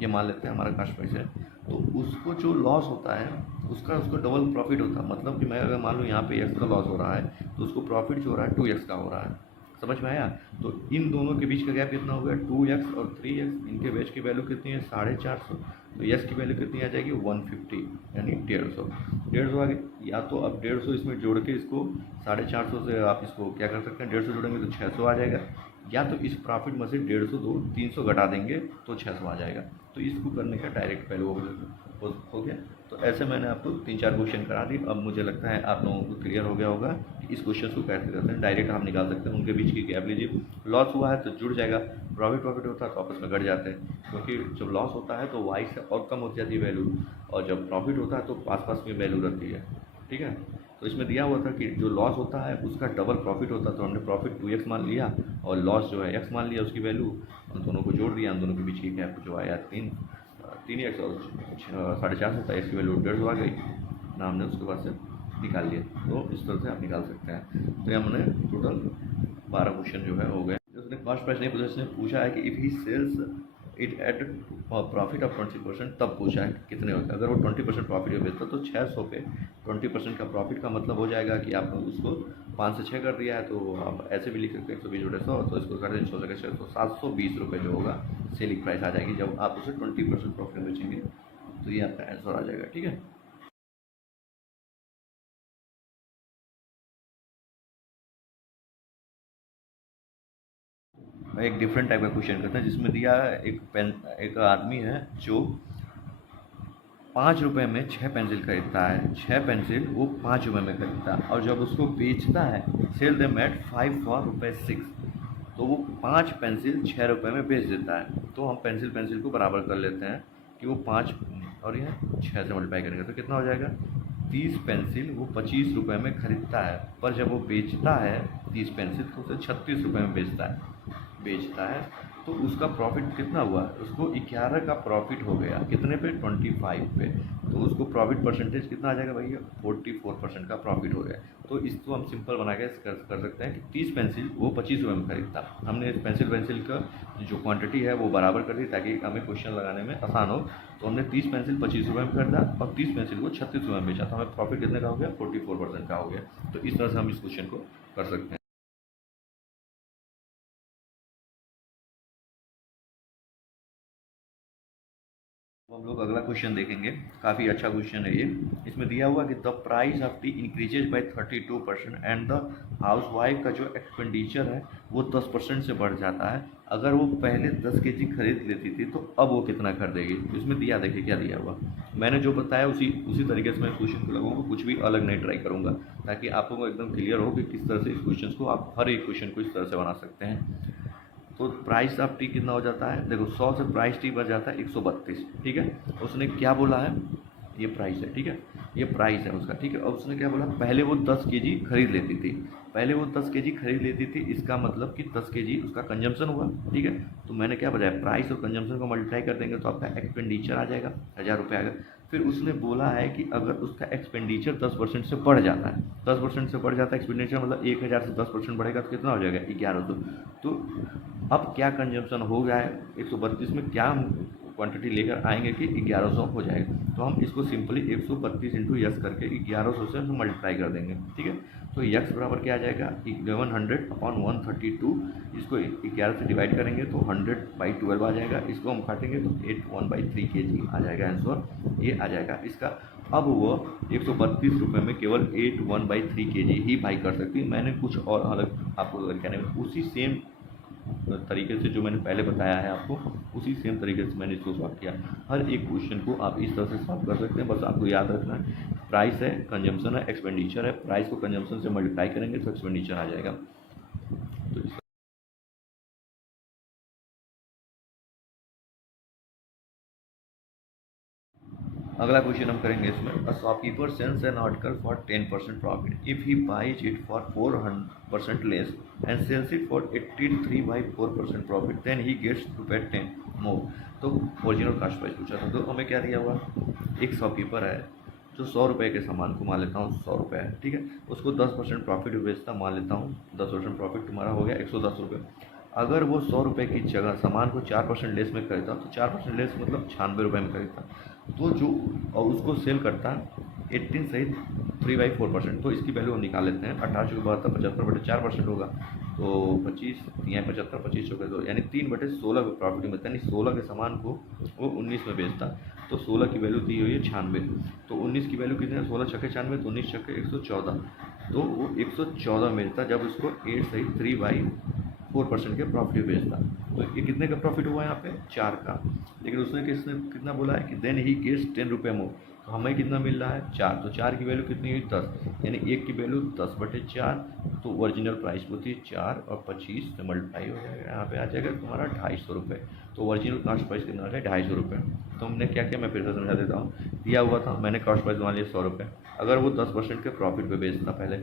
ये मान लेते हैं हमारा कॉस्ट प्राइस है, तो उसको जो लॉस होता है उसको डबल प्रॉफिट होता है। मतलब कि मैं अगर मान लूँ यहाँ पे x का लॉस हो रहा है तो उसको प्रॉफिट जो हो रहा है 2x का हो रहा है, समझ में आया। तो इन दोनों के बीच का गैप कितना हो गया 2x और 3x, इनके बीच की वैल्यू कितनी है 450, तो यस की वैल्यू कितनी आ जाएगी 150, यानी 150 आ गई। या तो अब 150 इसमें जोड़ के इसको 450 से आप इसको क्या कर सकते हैं, 150 जोड़ेंगे तो 600 आ जाएगा, या तो इस प्रॉफिट में से 150 दो 300 घटा देंगे तो 600 आ जाएगा। तो इसको करने का डायरेक्ट पहले हो गया। तो ऐसे मैंने आपको 3-4 क्वेश्चन करा दी। अब मुझे लगता है आप लोगों को क्लियर हो गया होगा कि इस क्वेश्चन को कैसे करते हैं। डायरेक्ट आप निकाल सकते हैं, उनके बीच की गैप लीजिए, लॉस हुआ है तो जुड़ जाएगा, प्रॉफिट होता है तो आपस में घट जाते हैं, क्योंकि जब लॉस होता है तो वाई से और कम हो जाती है वैल्यू, और जब प्रॉफिट होता है तो पास में वैल्यू रहती है, ठीक है। तो इसमें दिया हुआ था कि जो लॉस होता है उसका डबल प्रॉफिट होता है, तो हमने प्रॉफिट 2x मान लिया और लॉस जो है x मान लिया उसकी वैल्यू, उन दोनों को जोड़ दिया, उन दोनों के बीच की गैप जो आया 3x और 450 होता है, इसकी वैल्यू 150 आ गई ना, हमने उसके बाद से निकाल लिया। तो इस तरह से आप निकाल सकते हैं। तो ये हमने टोटल 12 क्वेश्चन जो है हो गए। उसने कॉस्ट प्राइस नहीं पूछा, उसने पूछा है कि if he sells it at profit of 20%, तब पूछा है कितने होते हैं। अगर वो 20% प्रॉफिट बेचता तो 600 पे 20% का प्रॉफिट का मतलब हो जाएगा कि आपने उसको 5 से 6 कर दिया है, तो आप ऐसे भी लिख सकते हैं 120 बटे 100, तो इसको कर दें 600 के 600, 720 रुपये जो होगा सेलिंग प्राइस आ जाएगी जब आप उसे 20% प्रॉफिट बेचेंगे। तो ये आपका आंसर आ जाएगा, ठीक है। एक डिफरेंट टाइप का क्वेश्चन करते हैं, जिसमें दिया है एक आदमी है जो 5 रुपये में 6 पेंसिल खरीदता है, 6 पेंसिल वो 5 रुपये में खरीदता है, और जब उसको बेचता है सेल देम एट 5 फॉर ₹6, तो वो 5 पेंसिल 6 रुपये में बेच देता है। तो हम पेंसिल को बराबर कर लेते हैं कि वो 5 और यह 6 से मल्टीप्लाई करेंगे तो कितना हो जाएगा 30 पेंसिल वो 25 रुपये में खरीदता है, पर जब वो बेचता है 30 पेंसिल तो उसे 36 रुपये में बेचता है। तो उसका प्रॉफिट कितना हुआ, उसको 11 का प्रॉफिट हो गया, कितने पे 25 पे। तो उसको प्रॉफिट परसेंटेज कितना आ जाएगा भैया 44% का प्रॉफिट हो गया। तो इसको हम सिंपल बना के कर सकते हैं कि 30 पेंसिल वो 25 रुपये में खरीदता। हमने इस पेंसिल का जो क्वांटिटी है वो बराबर कर दी ताकि हमें क्वेश्चन लगाने में आसान हो। तो हमने 30 पेंसिल 25 रुपये में खरीदा और 30 पेंसिल को 36 रुपये में बेचा, तो हमें प्रॉफिट कितने का हो गया 44% का हो गया। तो इस तरह से हम इस क्वेश्चन को कर सकते हैं। हम हम लोग अगला क्वेश्चन देखेंगे। काफ़ी अच्छा क्वेश्चन है ये। इसमें दिया हुआ कि the price of T increases by 32% and the house wife का जो एक्सपेंडिचर है वो 10% से बढ़ जाता है। अगर वो पहले 10 केजी खरीद लेती थी तो अब वो कितना खरीदेगी। तो इसमें दिया, देखिए क्या दिया हुआ। मैंने जो बताया उसी तरीके से मैं क्वेश्चन को लगाऊंगा, कुछ भी अलग नहीं ट्राई करूँगा, ताकि आप लोगों को एकदम क्लियर हो कि किस तरह से इस क्वेश्चन को आप हर एक क्वेश्चन को इस तरह से बना सकते हैं। तो प्राइस ऑफ टी कितना हो जाता है, देखो 100 से प्राइस टी बढ़ जाता है 132, ठीक है। उसने क्या बोला है, ये प्राइस है, ठीक है, ये प्राइस है उसका, ठीक है। अब उसने क्या बोला, पहले वो 10 केजी खरीद लेती थी, पहले वो 10 केजी खरीद लेती थी, इसका मतलब कि 10 केजी उसका कंजम्पशन हुआ, ठीक है। तो मैंने क्या बताया, प्राइस और कंजम्पशन को मल्टीप्लाई कर देंगे तो आपका एक्सपेंडिचर आ जाएगा, 1000 रुपये आएगा। फिर उसने बोला है कि अगर उसका एक्सपेंडिचर 10% से बढ़ जाता है, 10% से बढ़ जाता है एक्सपेंडिचर, मतलब 1000 से 10% बढ़ेगा तो कितना हो जाएगा, 1100। तो अब क्या कंजम्पशन हो गया है 132 में, क्या हम क्वांटिटी लेकर आएंगे कि 1100 हो जाएगा। तो हम इसको सिंपली 132 इंटू यस करके 1100 से हम मल्टीप्लाई कर देंगे, ठीक है। तो यक्स बराबर क्या आ जाएगा, 1100 अपॉन 132, इसको 11 से डिवाइड करेंगे तो 100/12 आ जाएगा। इसको हम काटेंगे तो 81/3 kg आ जाएगा आंसर, ये आ जाएगा इसका। अब वो 132 रुपये में केवल 81/3 kg ही बाई कर सकती है। मैंने कुछ और अलग आपको कहने में उसी सेम तरीके से जो मैंने पहले बताया है आपको, उसी सेम तरीके से मैंने इसको सॉल्व किया। हर एक क्वेश्चन को आप इस तरह से सॉल्व कर सकते हैं। बस आपको याद रखना है, प्राइस है, कंजम्पशन है, एक्सपेंडिचर है। प्राइस को कंजम्पशन से मल्टीप्लाई करेंगे तो एक्सपेंडिचर आ जाएगा। तो अगला क्वेश्चन हम करेंगे इसमें, a shopkeeper sells an article for 10% profit if he buys it for 4% less and sells it for 83/4% profit then he gets ₹10 more. तो ओरिजिनल कास्ट प्राइस पूछा था। तो हमें क्या दिया हुआ, एक शॉपकीपर है जो 100 रुपये के सामान को मान लेता हूँ 100 रुपये है, ठीक है, उसको 10% प्रॉफिट बेचता, मान लेता हूँ 10% प्रॉफिट तुम्हारा हो गया 110 रुपये। अगर वो 100 रुपये की जगह सामान को 4% लेस में खरीदता, तो 4% लेस मतलब 96 रुपये में खरीदता, तो जो और उसको सेल करता 18 सहित 3/4%। तो इसकी वैल्यू हम निकाल लेते हैं, 18 के 72 75/4% होगा, तो 25 3 75 25 चौके 2 यानी 3/16 का प्रॉफिट मिलता है। यानी 16 के सामान को वो 19 में बेचता, तो 16 की वैल्यू दी हुई है 96, तो 19 की वैल्यू कितनी है, 16 छक्के 96, तो 19 छक्के 114, तो वो 114 मिलता जब उसको 8 सहित 3/4% के प्रॉफिट बेचता। तो ये कितने का प्रॉफिट हुआ यहाँ पे, 4 का। लेकिन उसने कितना बोला है कि देन ही गेट्स 10 रुपये मोर, तो हमें कितना मिल रहा है 4, तो 4 की वैल्यू कितनी हुई 10, यानी 1 की वैल्यू 10/4, तो ओरिजिनल प्राइस होती है 4 और 25 से मल्टीप्लाई हो जाएगा, यहाँ पे आ जाएगा तुम्हारा 250 रुपये। तो ओरिजिनल कास्ट प्राइस कितना है 250 रुपये। तो हमने क्या किया, मैं फिर से समझा देता हूँ। दिया हुआ था, मैंने कास्ट प्राइस मान लिया 100 रुपये। अगर वो 10% के प्रॉफिट पे बेचता पहले,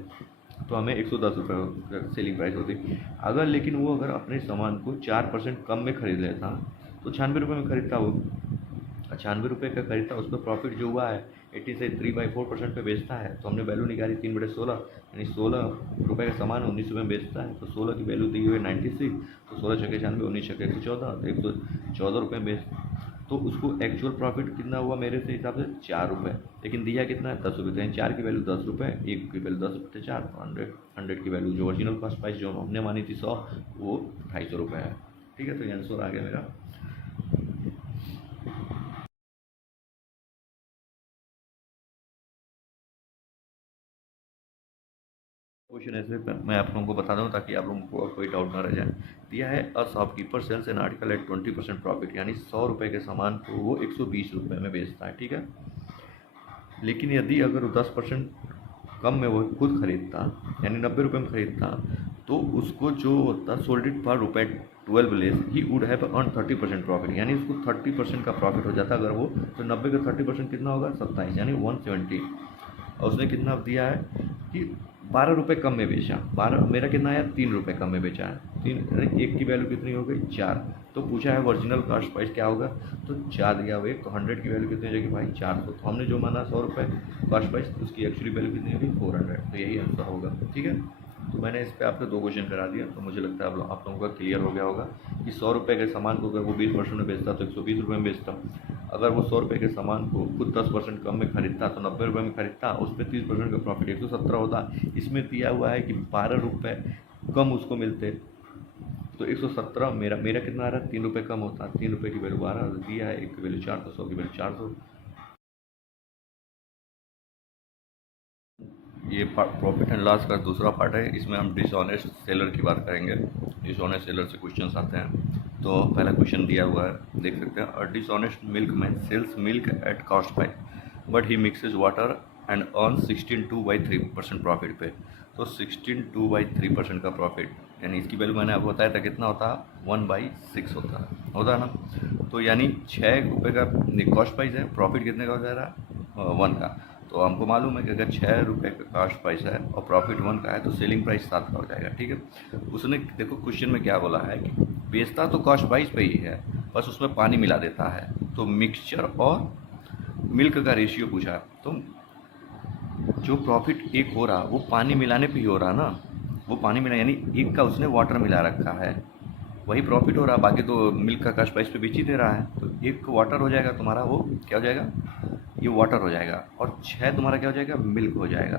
तो हमें 110 रुपये सेलिंग प्राइस होती। अगर लेकिन वो अगर अपने सामान को 4% कम में खरीद लेता, तो 96 रुपये में खरीदता, वो 96 रुपये का खरीदता, उस पर प्रॉफिट जो हुआ है 80 से 3/4% पे बेचता है। तो हमने वैल्यू निकाली 3/16, यानी 16 रुपये का सामान 19 रुपये में बेचता है, तो 16 की वैल्यू दी हुई है 96, तो 16 छक्के 96, 19 छक्के 114, तो 114 रुपये में बेच, तो उसको एक्चुअल प्रॉफिट कितना हुआ मेरे से हिसाब से 4 रुपये, लेकिन दिया कितना है 10 रुपये, यानी 4 की वैल्यू 10 रुपये, 1 की वैल्यू 10/4, 100 की वैल्यू जो ओरिजिनल कॉस्ट प्राइस जो हमने मानी थी 100, वो 250 रुपये है, ठीक है। तो ये आंसर आ गया मेरा। क्वेश्चन ऐसे मैं आप लोगों को बता दूं ताकि आप लोगों को कोई डाउट ना रह जाए। दिया है a shopkeeper sells an article at 20% profit, यानी 100 रुपये के सामान को वो 120 रुपये में बेचता है, ठीक है। लेकिन यदि अगर 10% कम में वो खुद खरीदता, यानी 90 रुपये में खरीदता, तो उसको जो होता sold it for ₹12 less he would have earn 30% profit, यानी उसको 30% का प्रॉफिट हो जाता अगर वो, तो 90 का 30% कितना होगा 27, यानी 170। और उसने कितना दिया है कि 12 रुपये कम में बेचा, 12 मेरा कितना आया 3 रुपये कम में बेचा है, 3 1 की वैल्यू कितनी हो गई 4। तो पूछा है ओरिजिनल कॉस्ट प्राइस क्या होगा, तो 4 दिया हुआ है, तो 100 की वैल्यू कितनी हो जाएगी भाई 400। तो हमने जो माना 100 रुपये कॉस्ट प्राइस, उसकी एक्चुअली वैल्यू कितनी होगी 400, तो यही आंसर होगा, ठीक है। तो मैंने इस पर आपको 2 क्वेश्चन करा दिया, तो मुझे लगता है आप लोगों का क्लियर हो गया होगा कि 100 रुपये के सामान को अगर वो 20% में बेचता तो 120 रुपये में बेचता। अगर वो 100 रुपये के सामान को खुद 10% कम में खरीदता तो 90 रुपये में खरीदता, उस पर 30% का प्रॉफिट 117 होता। इसमें दिया हुआ है कि 12 रुपये कम उसको मिलते, तो 117 मेरा मेरा कितना आ रहा है, 3 रुपये कम होता है, 3 रुपये की वैल्यू 12 दिया है, 1 की वैल्यू 4 तो 100 की वैल्यू 400। ये प्रॉफिट एंड लॉस का दूसरा पार्ट है। इसमें हम डिसऑनेस्ट सेलर की बात करेंगे। डिसऑनेस्ट सेलर से क्वेश्चंस आते हैं। तो पहला क्वेश्चन दिया हुआ है, देख सकते हैं। A dishonest milk man sells milk at cost price but he mixes water and earn 16/3% profit पे। तो 16/3% का प्रॉफिट, यानी इसकी वैल्यू मैंने आपको बताया था कितना होता है, 1/6 होता है ना। तो यानी 6 रुपये का कॉस्ट प्राइस है, प्रॉफिट कितने का हो जा रहा है, 1 का। तो हमको मालूम है कि अगर 6 रुपये का कॉस्ट प्राइस है और प्रॉफिट 1 का है तो सेलिंग प्राइस 7 का हो जाएगा, ठीक है। उसने देखो क्वेश्चन में क्या बोला है कि बेचता तो कॉस्ट प्राइस पे ही है, बस उसमें पानी मिला देता है। तो मिक्सचर और मिल्क का रेशियो पूछा, तो जो प्रॉफिट एक हो रहा वो पानी मिलाने पे ही हो रहा ना, वो पानी मिला यानी एक का उसने वाटर मिला रखा है, वही प्रॉफिट हो रहा। बाकी तो मिल्क का कॉस्ट प्राइस पे बेच ही दे रहा है। तो एक वाटर हो जाएगा तुम्हारा, वो क्या हो जाएगा, ये वाटर हो जाएगा, और 6 तुम्हारा क्या हो जाएगा, मिल्क हो जाएगा।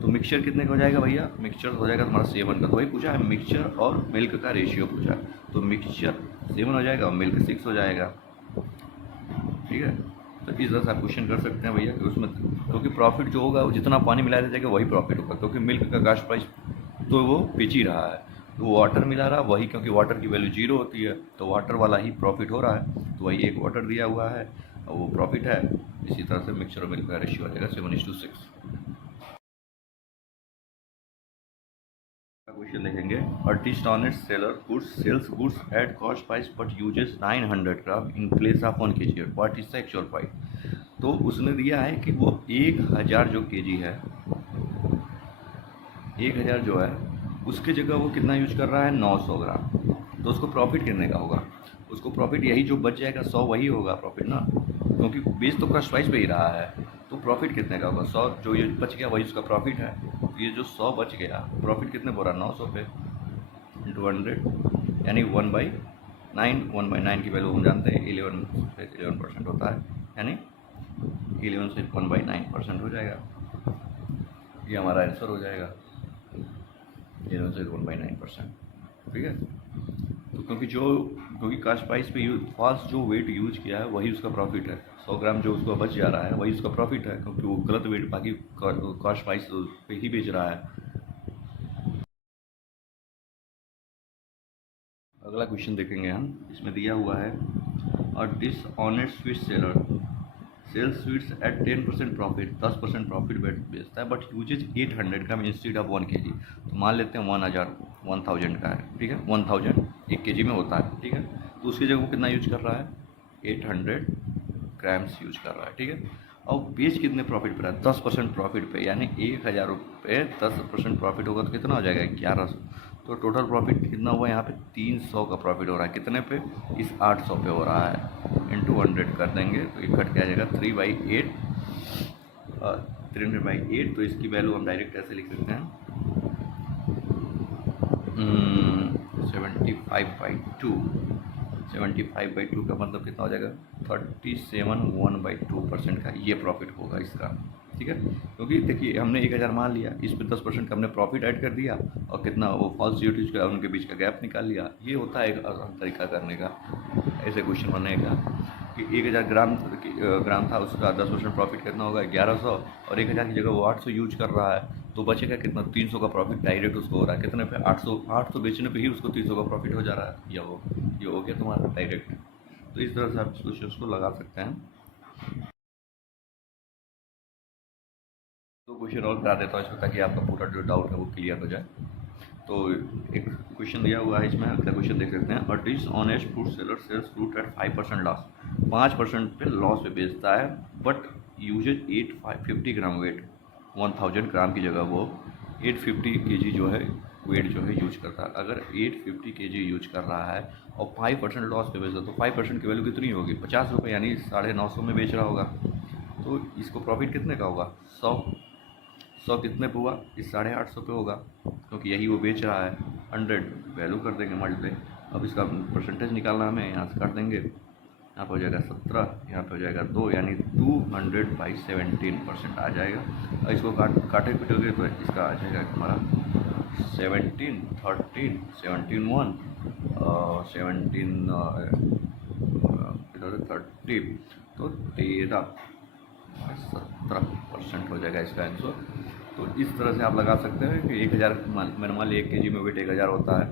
तो मिक्सचर कितने का हो जाएगा भैया, मिक्सचर हो जाएगा तुम्हारा 7 का। तो वही पूछा है, मिक्सचर और मिल्क का रेशियो पूछा। तो मिक्सचर 7 हो जाएगा और मिल्क 6 हो जाएगा, ठीक है। तो इस तरह से आप क्वेश्चन कर सकते हैं भैया कि उसमें, क्योंकि प्रॉफिट जो होगा वो जितना पानी मिला जाएगा वही प्रॉफिट होगा, क्योंकि मिल्क का कॉस्ट प्राइस तो वो बेच ही रहा है, तो वो वाटर मिला रहा वही, क्योंकि वाटर की वैल्यू 0 होती है, तो वाटर वाला ही प्रॉफिट हो रहा है। तो वही एक वाटर दिया हुआ है और वो प्रॉफिट है। इसी तरह से मिक्सचर और मिल्क का रेशियो आ जाएगा 7:6। क्वेश्चन देखेंगे। A dishonest seller goods sells goods at cost price but uses 900 gram in place of 1 kg। What is the actual price. तो उसने दिया है कि वो 1000 जो केजी है, 1000 जो है उसके जगह वो कितना यूज कर रहा है, 900 ग्राम। तो उसको प्रॉफिट कितने का होगा, उसको प्रॉफिट यही जो बच जाएगा 100 वही होगा प्रॉफिट ना, क्योंकि बेच तो कॉस्ट प्राइस पे ही रहा है। तो प्रॉफिट कितने का होगा, 100 जो ये बच गया वही उसका प्रॉफिट है। तो ये जो 100 बच गया, प्रॉफिट कितने बोला, 900 पे इंटू 100, यानी 1/9। 1/9 की वैल्यू हम जानते हैं 11% होता है, यानी 11 से 1/9% हो जाएगा। ये हमारा आंसर हो जाएगा 11 से 1/9%, ठीक है। तो क्योंकि कास्ट प्राइस पे फॉल्स जो वेट यूज किया है वही उसका प्रॉफिट है। 100 ग्राम जो उसका बच जा रहा है वही उसका प्रॉफिट है, क्योंकि वो गलत वेट बाकी कास्ट प्राइस पे ही बेच रहा है। अगला क्वेश्चन देखेंगे हम। इसमें दिया हुआ है, और dishonest sweet seller sells sweets at 10% profit, 10% profit बेचता है, but uses 800 gram instead of 1 kg। तो मान लेते हैं 1000 का है, ठीक है। 1000 1 kg में होता है, ठीक है। तो उसकी जगह वो कितना यूज कर रहा है, 800 ग्राम्स यूज कर रहा है, ठीक है। और बेच कितने प्रॉफिट पे रहा है, 10% प्रॉफिट पे, यानी 1000 रुपये 10% प्रॉफिट होगा तो कितना हो जाएगा, 1100। तो टोटल प्रॉफिट कितना हुआ यहाँ पे, 300 का प्रॉफिट हो रहा है। कितने पे, इस 800 पे हो रहा है। इंटू 100 कर देंगे तो ये कट के आ जाएगा 3/8, 300/8। तो इसकी वैल्यू हम डायरेक्ट ऐसे लिख सकते हैं, 75/2। 75/2 का मतलब कितना हो जाएगा, 37 का ये प्रॉफिट होगा इसका, ठीक है। क्योंकि देखिए हमने 1000 मान लिया, इस पर 10% का हमने प्रॉफिट ऐड कर दिया और कितना वो फॉल्स यूटिज का उनके बीच का गैप निकाल लिया। ये होता है एक आसान तरीका करने का, ऐसे क्वेश्चन बनने का कि 1000 ग्राम था, उसका 10% प्रॉफिट कितना होगा, 1100, और 1000 की जगह वो 800 यूज कर रहा है, तो बचेगा कितना, 300 का प्रॉफिट डायरेक्ट उसको हो रहा है। कितने पे, 800 बेचने पे ही उसको 300 का प्रॉफिट हो जा रहा है। ये हो गया तुम्हारा डायरेक्ट। तो इस तरह से आप क्वेश्चन को लगा सकते हैं। तो क्वेश्चन और करा देता हूँ इसको, ताकि आपका पूरा जो डाउट है वो क्लियर हो जाए। तो एक क्वेश्चन दिया हुआ है इसमें, अगला क्वेश्चन देख सकते हैं। और dishonest fruit seller sells fruit at 5% loss, 5% पे लॉस पे बेचता है, but uses 850 gram weight, 1000 gram की जगह वो 850 kg जो है वेट जो है यूज करता है। अगर 850 kg यूज कर रहा है और 5% लॉस पे बेचता है, तो 5% की वैल्यू कितनी होगी, 50 रुपये, यानी 950 में बेच रहा होगा। तो इसको प्रॉफिट कितने का होगा, 100 कितने पे हुआ, इस 850 पे होगा, क्योंकि यही वो बेच रहा है। 100 वैल्यू कर देंगे मल्टीप्लाई। अब इसका परसेंटेज निकालना हमें, यहाँ से काट देंगे, यहाँ पे हो जाएगा 17, यहाँ पे हो जाएगा 2, यानी 200/17% आ जाएगा। और इसको काटे पीटोगे तो इसका आ जाएगा हमारा 17, 13, 17, 1, 17 इधर 30, तो 13-17% हो जाएगा इसका आंसर। तो इस तरह से आप लगा सकते हैं कि 1000 मैंने मान लिया 1 kg में वेट 1000 होता है,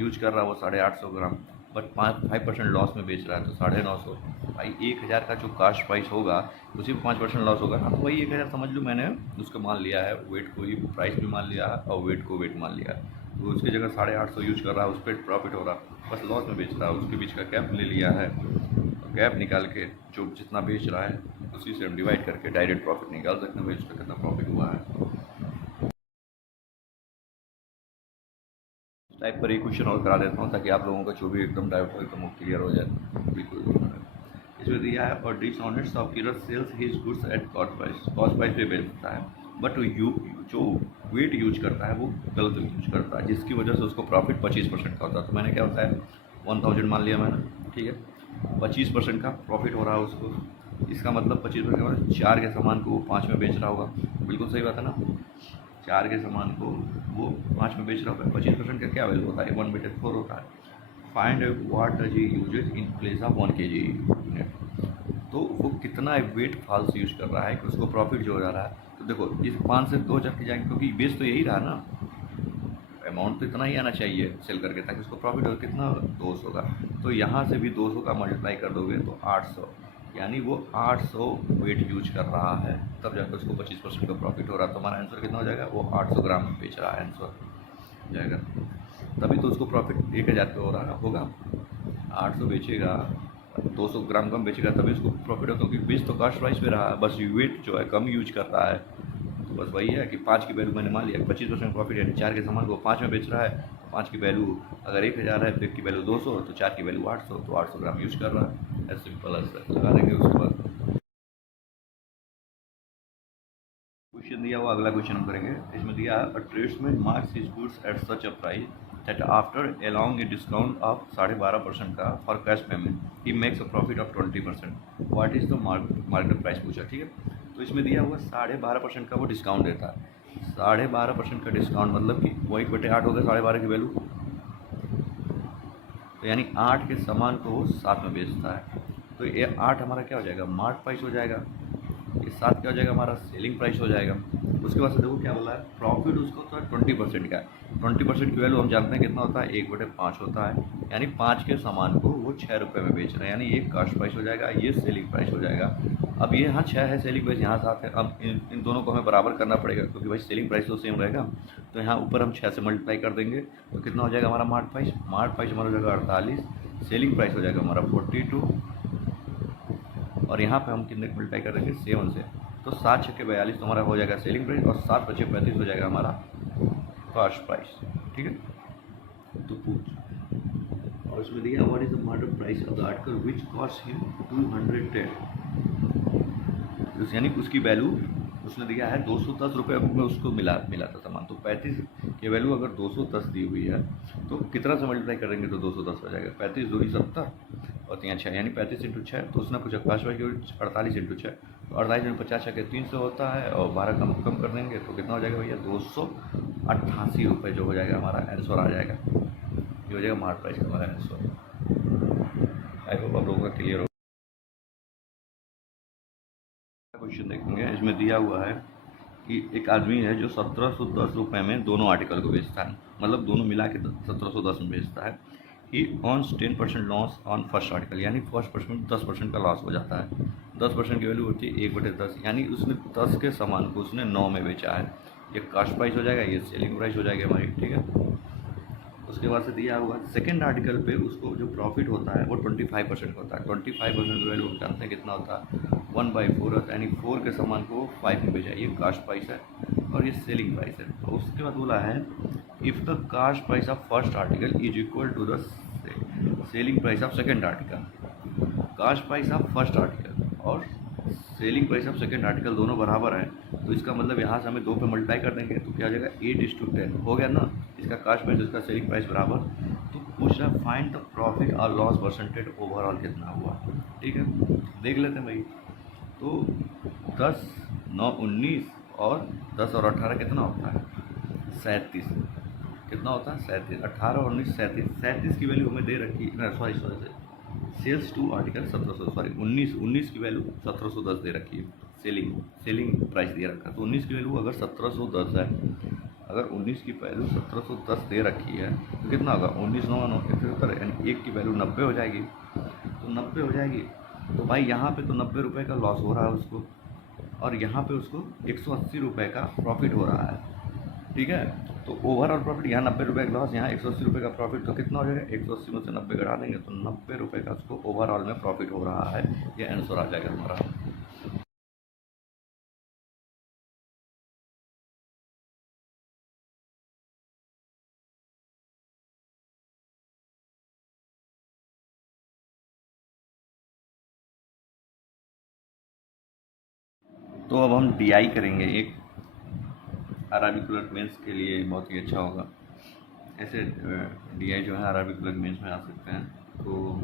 यूज कर रहा है वो 850 ग्राम, बट 5% लॉस में बेच रहा है तो 950। भाई 1000 का जो कास्ट प्राइस होगा उसी में 5% लॉस होगा ना, तो वही 1000 समझ लो मैंने उसको मान लिया है, वेट को ही प्राइस भी मान लिया है और वेट को वेट मान लिया है। तो उसकी जगह 850 यूज कर रहा है, उस पर प्रॉफिट हो रहा है, बस लॉस में बेच रहा है। उसके बीच का गैप ले लिया है, गैप निकाल के जो जितना बेच रहा है उसी से हम डिवाइड करके डायरेक्ट प्रॉफिट निकाल सकते हैं भाई उसका कितना प्रॉफिट हुआ है। इस टाइप पर एक क्वेश्चन और करा देता हूँ ताकि आप लोगों का जो भी एकदम डाउट हो एकदम क्लियर हो जाए बिल्कुल। इसमें दिया है और dishonest shopkeeper sales his goods at cost price पे बेचता है, बट यू जो वेट यूज करता है वो गलत यूज करता है, जिसकी वजह से उसको प्रॉफिट 25% का होता है। तो मैंने क्या होता है 1000 मान लिया मैंने, ठीक है, 25% का प्रॉफिट हो रहा है उसको, इसका मतलब 25% का मतलब 4 के सामान को वो 5 में बेच रहा होगा, बिल्कुल सही बात है ना। 4 के सामान को वो 5 में बेच रहा होगा, 25% का क्या वैल्यू होता है 1/4 होता है। Find what does he uses in place of 1 kg unit, तो वो कितना वेट फाल्स यूज कर रहा है कि उसको प्रॉफिट जो हो जा रहा है। तो देखो इस 5 से 2000 की जाएंगे क्योंकि बेस तो यही रहा ना, अमाउंट तो इतना ही आना चाहिए सेल करके ताकि उसको प्रॉफिट हो, कितना 200 का, तो यहाँ से भी 200 का मल्टीप्लाई कर दोगे तो 800, यानी वो 800 वेट यूज कर रहा है तब जाकर उसको 25% का प्रॉफिट हो रहा है। तो हमारा आंसर कितना हो जाएगा, वो 800 ग्राम बेच रहा है आंसर जाएगा, तभी तो उसको प्रॉफिट 1000 का हो रहा होगा। 800 बेचेगा 200 ग्राम कम बेचेगा तभी उसको प्रॉफिट हो, क्योंकि बेच तो कास्ट प्राइस पे रहा है, बस वेट जो है कम यूज कर रहा है। तो बस वही है कि 5 की वैल्यू मैंने मान लिया 25% प्रॉफिट, यानी 4 के सामान को 5 में बेच रहा है, 5 की वैल्यू अगर 1000 है तो 1 की वैल्यू 200, तो 4 की वैल्यू 800, तो 800 ग्राम यूज कर रहा है। एज सिंपल एज लगा देंगे। उसके बाद क्वेश्चन दिया हुआ, अगला क्वेश्चन हम करेंगे। इसमें दिया है tradesman marks his goods at such a price that after allowing a discount of 12.5% का for cash payment he makes a profit of 20%, what is the market price पूछा, ठीक है। तो इसमें दिया हुआ 12.5% का वो डिस्काउंट देता है। 12.5% का डिस्काउंट मतलब कि 1/8 हो गया 12.5 की वैल्यू, तो यानी 8 के सामान को वो 7 में बेचता है। तो ये 8 हमारा क्या हो जाएगा, मार्क प्राइस हो जाएगा, ये 7 क्या हो जाएगा, हमारा सेलिंग प्राइस हो जाएगा। उसके बाद से देखो क्या बोला है, प्रॉफिट उसको तो 20% का है। 20% की वैल्यू हम जानते हैं कितना होता है, 1/5 होता है, यानी 5 के सामान को वो 6 रुपये में बेच रहे हैं, यानी ये कास्ट प्राइस हो जाएगा, ये सेलिंग प्राइस हो जाएगा। अब ये यहाँ 6 है सेलिंग प्राइस, यहाँ 7 है, अब इन दोनों को हमें बराबर करना पड़ेगा क्योंकि भाई सेलिंग प्राइस तो सेम रहेगा। तो यहाँ ऊपर हम 6 से मल्टीप्लाई कर देंगे तो कितना हो जाएगा हमारा मार्क प्राइस हमारा हो जाएगा 48, सेलिंग प्राइस हो जाएगा हमारा 42, और यहाँ पे हम कितने मल्टीप्लाई कर देंगे 7 से, तो 7 छक्के 42 तो हमारा हो जाएगा सेलिंग प्राइस, और 7 पचे 35 हो जाएगा हमारा कास्ट प्राइस, ठीक है। तो पूछ, और उसमें दिया what is the market price of the article which cost him 210, यानी उसकी वैल्यू उसने दिया है 210 रुपये में उसको मिला था सामान, तो 35 की वैल्यू अगर 210 दी हुई है तो कितना से मल्टीप्लाई करेंगे तो 210 हो जाएगा, 35 दूरी 70 और 3 6, यानी 35 × 6। तो उसने पूछा कास्ट प्राइस की 48 × 6, तो 48 × 50 छः 300 होता है, और 12 कम कर देंगे तो कितना हो जाएगा भैया 288 रुपये जो हो जाएगा हमारा आंसर आ जाएगा, ये हो जाएगा मार्केट प्राइस का हमारा आंसर। आई होप आप लोगों का क्लियर हो। क्वेश्चन देखेंगे, इसमें दिया हुआ है कि एक आदमी है जो 1710 रुपये में दोनों आर्टिकल को बेचता है, मतलब दोनों मिला के 1710 में बेचता है। ही ऑन्स 10% लॉस ऑन फर्स्ट आर्टिकल, यानी फर्स्ट परसेंट 10% का लॉस हो जाता है। 10% की वैल्यू होती है 1/10, यानी उसने 10 के सामान को उसने 9 में बेचा है, ये कास्ट प्राइस हो जाएगा, ये सेलिंग प्राइस हो जाएगी हमारी, ठीक है। उसके बाद से दिया हुआ सेकेंड आर्टिकल पे उसको जो प्रॉफिट होता है वो 25% होता है। 25% वैल्यू हम जानते हैं कितना होता है 1/4 होता है, यानी 4 के सामान को 5 में बेचा, ये कास्ट प्राइस है और ये सेलिंग प्राइस है। तो उसके बाद बोला है if the cost price of first article is equal to the selling price of second article, cost price of first article और selling price of second article दोनों बराबर हैं, तो इसका मतलब यहाँ से हमें 2 पे मल्टीप्लाई कर देंगे तो क्या हो जाएगा 8:10 हो गया ना, इसका कास्ट प्राइस इसका सेलिंग प्राइस बराबर। तो पूछ रहा है फाइंड द प्रॉफिट और लॉस परसेंटेज ओवरऑल कितना हुआ, ठीक है, देख लेते हैं भाई। तो 10, 9, 19 और 10 और 18 कितना होता है 37, कितना होता है 37, 18 19 37, 37 की वैल्यू हमें दे रखी है, sorry sells two article 1700, sorry 19 की वैल्यू 1710 दे रखी है, सेलिंग प्राइस दे रखा है। तो 19 की वैल्यू अगर 1710 है, अगर 19 की वैल्यू 1710 दे रखी है तो कितना होगा 19 9 9 71, यानी एक की वैल्यू 90 हो जाएगी। तो 90 हो जाएगी तो भाई यहाँ पे तो 90 रुपये का लॉस हो रहा है उसको, और यहाँ पे उसको 180 रुपये का प्रॉफिट हो रहा है। ठीक है, तो ओवरऑल प्रॉफिट यहाँ 90 रुपये का लॉस, यहाँ 180 रुपये का प्रॉफिट, तो कितना हो जाएगा 180 में से 90 घटा देंगे तो 90 रुपये का उसको ओवरऑल में प्रॉफिट हो रहा है। ये आंसर आ जाएगा हमारा। तो अब हम DI करेंगे, एक आरआरबी क्लर्क मेंस के लिए बहुत ही अच्छा होगा। ऐसे DI जो है आरआरबी क्लर्क मेंस में आ सकते हैं। तो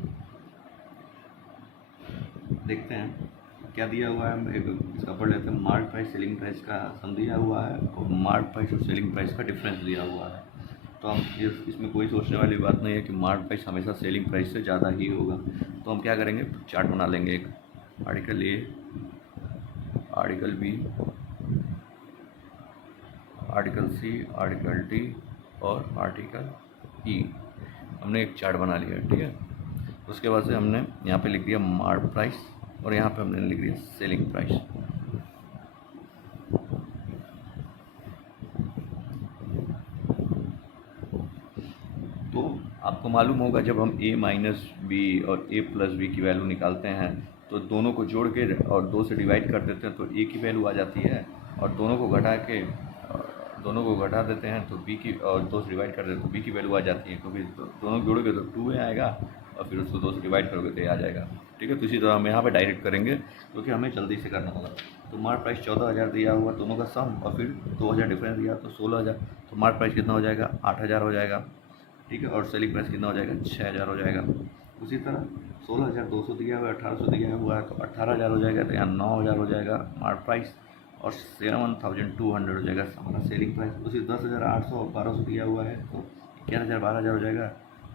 देखते हैं क्या दिया हुआ है, हम एक इसका पढ़ लेते हैं। मार्क प्राइस सेलिंग प्राइस का सम दिया हुआ है और मार्क प्राइस और सेलिंग प्राइस का डिफरेंस दिया हुआ है। तो हम इसमें कोई सोचने वाली बात नहीं है कि मार्क प्राइस हमेशा सेलिंग प्राइस से ज़्यादा ही होगा। तो हम क्या करेंगे, चार्ट बना लेंगे, एक article a, article B, article C, article D और आर्टिकल ई। हमने एक चार्ट बना लिया, ठीक है। उसके बाद से हमने यहाँ पे लिख दिया मार्क प्राइस और यहाँ पे हमने लिख दिया सेलिंग प्राइस। तो आपको मालूम होगा जब हम a माइनस बी और a प्लस बी की वैल्यू निकालते हैं तो दोनों को जोड़ के और 2 से डिवाइड कर देते हैं तो a की वैल्यू आ जाती है, और दोनों को घटा देते हैं तो b की, और 2 से डिवाइड कर देते हैं तो b की वैल्यू आ जाती है। क्योंकि दोनों जोड़ोगे तो 2a आएगा और फिर उसको 2 से डिवाइड करोगे तो a आ जाएगा, ठीक है। तो इसी तरह हम यहाँ पे डायरेक्ट करेंगे क्योंकि हमें जल्दी से करना होगा। तो मार्क प्राइस 14,000 दिया हुआ दोनों का सम, और फिर 2,000 डिफरेंस दिया तो 16,000। तो मार्क प्राइस कितना हो जाएगा 8,000 हो जाएगा, ठीक है। और सेलिंग प्राइस कितना हो जाएगा 6,000 हो जाएगा। उसी तरह 16,200 दिया हुआ है, 1,800 दिया हुआ है तो 18,000 हो जाएगा, तो यहाँ 9,000 हो जाएगा मार्क प्राइस और 7,200 हो जाएगा हमारा सेलिंग प्राइस। उसी 10,800 और 1,200 दिया हुआ है तो 11,000 12,000 हो जाएगा,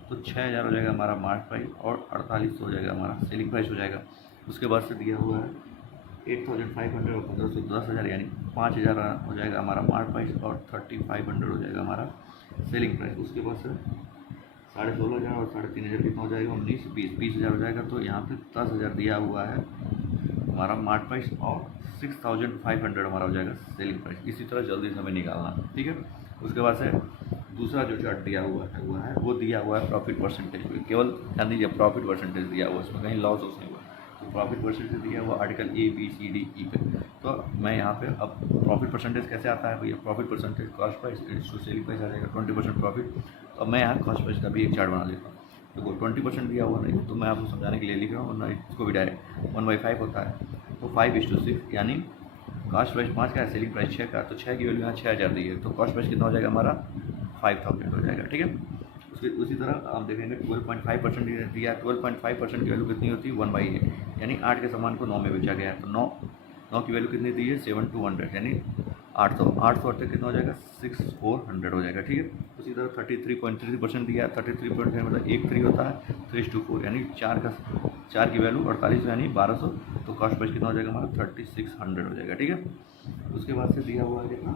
तो 6,000 हो जाएगा हमारा मार्क प्राइस और 4,800 हो जाएगा हमारा सेलिंग प्राइस हो जाएगा। उसके बाद से दिया हुआ है 8,500 और 1,500 10,000, यानी 5,000 हो जाएगा हमारा मार्क प्राइस और 3,500 हो जाएगा हमारा सेलिंग प्राइस। उसके बाद से 16,500 और 3,500 कितना हो जाएगा 20,000 हो जाएगा। तो यहाँ पे 10,000 दिया हुआ है हमारा मार्क प्राइस और 6,500 हमारा हो जाएगा सेलिंग प्राइस। इसी तरह जल्दी से हमें निकालना, ठीक है। उसके बाद से दूसरा जो चार्ट दिया हुआ है वो दिया हुआ है प्रॉफिट परसेंटेज पे, केवल ध्यान दीजिए प्रॉफिट परसेंटेज दिया हुआ है, इसमें कहीं लॉस नहीं हुआ। तो प्रॉफिट परसेंटेज दिया हुआ article A B C D E पे। तो मैं यहाँ पे अब प्रॉफिट परसेंटेज कैसे आता है भैया, profit percentage cost price to selling price आ जाएगा 20% प्रॉफिट। तो अब मैं यहाँ कॉस्ट प्राइस का भी एक चार्ट बना लेता हूँ। देखो 20% दिया हुआ नहीं तो मैं आपको समझाने के लिए लिख रहा हूँ, वरना इसको भी डायरेक्ट 1/5 होता है। तो 5:6 यानी कॉस्ट प्राइस 5 का है, सेलिंग प्राइस 6 का, तो 6 की वैल्यू यहाँ 6,000 दी है तो कॉस्ट प्राइस कितना हो जाएगा हमारा 5,000 हो जाएगा, ठीक है। उसी तरह आप देखेंगे 12.5% दिया, 12.5% की वैल्यू कितनी होती है 1/8, यानी 8 के सामान को 9 में बेचा गया है तो 9 की वैल्यू कितनी दी है 7,200, यानी 800 तक कितना हो जाएगा 6,400 हो जाएगा, ठीक है। उसी तरह 33.3% दिया, 33.3 मतलब 1/3 होता है 3:4, यानी 4 की वैल्यू 48 यानी 1,200, तो कॉस्ट प्राइस कितना हो जाएगा हमारा 3,600 हो जाएगा, ठीक है। उसके बाद से दिया हुआ है कितना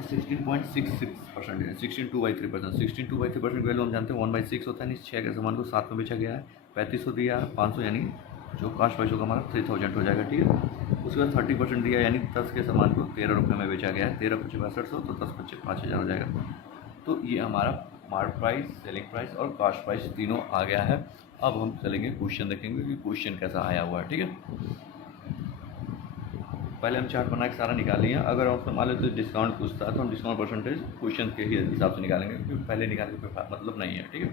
16.66% है, 16.2/3%, 16.2/3% वैल्यू हम जानते हैं 1/6 होता है, यानी 6 के सामान को 7 में बेचा गया है, 3,500 दिया 500, यानी जो कॉस्ट प्राइस होगा हमारा 3,000 हो जाएगा, ठीक है। उसके बाद 30% दिया, यानी 10 के सामान को 13 रुपये में बेचा गया है, 13 × 6200 तो 10 × 5,000 हो जाएगा। तो ये हमारा मार्क प्राइस, सेलिंग प्राइस और कॉस्ट प्राइस तीनों आ गया है। अब हम चलेंगे क्वेश्चन देखेंगे कि क्वेश्चन कैसा आया हुआ है, ठीक है। पहले हम चार्ट बना के सारा निकाल लिया। अगर आपसे मान लो तो डिस्काउंट पूछता है तो हम डिस्काउंट परसेंटेज क्वेश्चन के ही हिसाब से निकालेंगे, क्योंकि पहले निकाल के कोई मतलब नहीं है, ठीक है।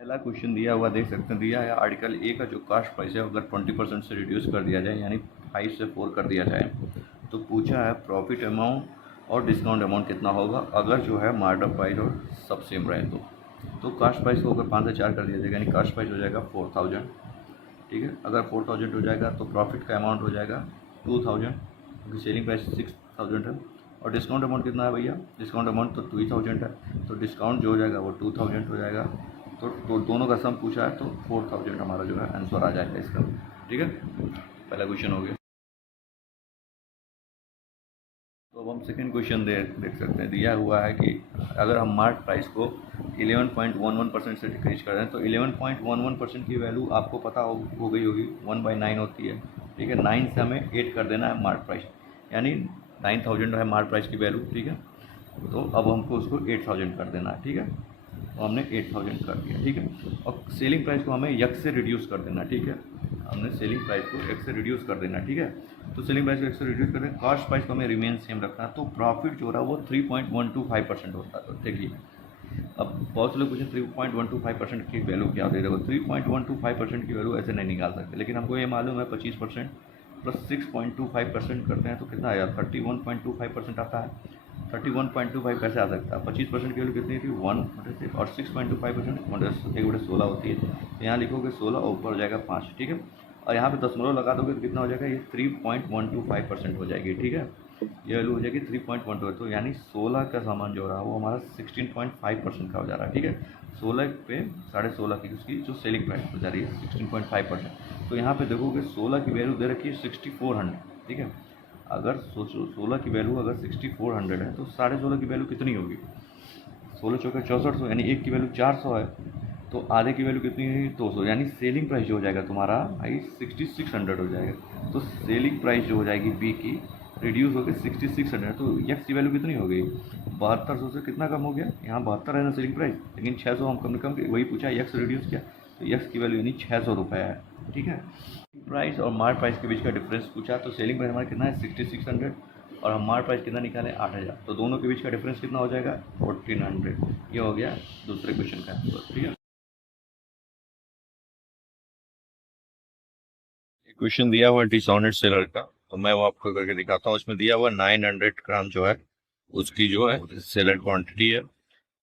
पहला क्वेश्चन दिया हुआ देख सकते हैं, दिया है आर्टिकल ए का जो कॉस्ट प्राइस है अगर 20% से रिड्यूस कर दिया जाए, यानी 5 से 4 कर दिया जाए, तो पूछा है प्रॉफिट अमाउंट और डिस्काउंट अमाउंट कितना होगा अगर जो है मार्कअप प्राइस और सब सेम रहे। तो कॉस्ट प्राइस को अगर 5 से 4 कर दिया जाएगा, यानी कॉस्ट प्राइस हो जाएगा 4,000, ठीक है। अगर 4,000 हो जाएगा तो प्रॉफिट का अमाउंट हो जाएगा 2000, क्योंकि सेलिंग प्राइस 6000 है। और डिस्काउंट अमाउंट कितना है भैया? डिस्काउंट अमाउंट तो 2000 है, तो डिस्काउंट जो हो जाएगा वो 2000 हो जाएगा। तो दोनों का सम पूछा है, तो 4000 हमारा जो है आंसर आ जाएगा इसका। ठीक है, पहला क्वेश्चन हो गया। तो अब हम सेकंड क्वेश्चन देख सकते हैं। दिया हुआ है कि अगर हम मार्क प्राइस को 11.11% से डिक्रीज कर दें, तो 11.11% की वैल्यू आपको पता हो गई होगी, 1/9 होती है। ठीक है, 9 से हमें 8 कर देना है मार्क प्राइस, यानी 9000 है मार्क प्राइस की वैल्यू। ठीक है, तो अब हमको उसको 8000 कर देना है। ठीक है, तो हमने 8000 कर दिया। ठीक है, और सेलिंग प्राइस को हमें यक्स से रिड्यूस कर देना। ठीक है, हमने सेलिंग प्राइस को एक्स से रिड्यूस कर देना। ठीक है, तो सेलिंग प्राइस को एक्स से रिड्यूस कर देना, कॉस्ट प्राइस को हमें रिमेन सेम रखना। तो प्रॉफिट जो रहा वो 3.125% होता है। तो देखिए, अब बहुत से लोग पूछे 3.125% की वैल्यू क्या होती है। देखो, 3.125% की वैल्यू ऐसे नहीं निकाल सकते, लेकिन हमको ये मालूम है 25% प्लस 6.25% करते हैं तो कितना आया? 31.25% आता है। 31.25 कैसे आ सकता है? 25% की वैल्यू कितनी थी? 1/6, और 6.25% 1/16 होती है। तो यहाँ लिखोगे 16 और ऊपर हो जाएगा 5। ठीक है, और यहाँ पे दशमलव लगा दोगे तो कितना हो जाएगा? ये 3.125% हो जाएगी। ठीक है, ये वैल्यू हो जाएगी 3.12। तो यानी 16 का सामान जो रहा वो हमारा 16.5% का हो जा रहा है। ठीक है, 16 पे 16.5 की उसकी जो सेलिंग प्राइस हो जा रही है 16.5%। तो यहाँ पे देखोगे 16 की वैल्यू दे रखी है 6400। ठीक है, अगर सोचो 16 की वैल्यू अगर 6400 है तो 16.5 की वैल्यू कितनी होगी? 16 चौके 6400, यानी एक की वैल्यू 400 है, तो आधे की वैल्यू कितनी है? 200। यानी सेलिंग प्राइस जो हो जाएगा तुम्हारा भाई 6600 हो जाएगा। तो सेलिंग प्राइस जो हो जाएगी बी की रिड्यूस होकर 6600। तो यक्स की वैल्यू कितनी हो गई? 7200 से कितना कम हो गया? यहाँ 72 है ना सेलिंग प्राइस, लेकिन 600 हम कम वही पूछा, यक्स रिड्यूस किया, तो यक्स की वैल्यू यानी 600 रुपये है। ठीक है, प्राइस और मार्क प्राइस के बीच का डिफरेंस पूछा, तो सेलिंग प्राइस हमारा कितना है? 6600, और हम मार्क प्राइस कितना निकाले? 8000। तो दोनों के बीच का डिफरेंस कितना हो जाएगा? 1400। ये हो गया दूसरे क्वेश्चन का आंसर। ठीक है, क्वेश्चन दिया हुआ डिसऑनेस्ट सेलर का, तो मैं वो आपको करके दिखाता हूँ। इसमें दिया हुआ 900 ग्राम जो है उसकी जो है सेलर क्वांटिटी है,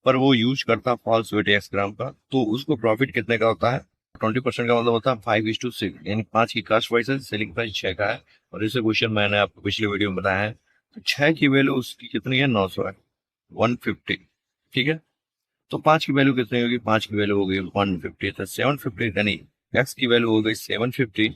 पर वो यूज करता है फॉल्स वेट x ग्राम का। तो उसको प्रॉफिट कितने का होता है? 20% का मतलब होता है 5:6, यानी 5 की कास्ट प्राइस है, सेलिंग प्राइस 6 का है। और इसे क्वेश्चन मैंने आपको पिछले वीडियो में बताया है। तो 6 की वैल्यू उसकी कितनी है? 900 है, 150। ठीक है, तो 5 की वैल्यू कितनी होगी? 5 की वैल्यू हो गई 150, तो 750, यानी एक्स की वैल्यू हो गई 750।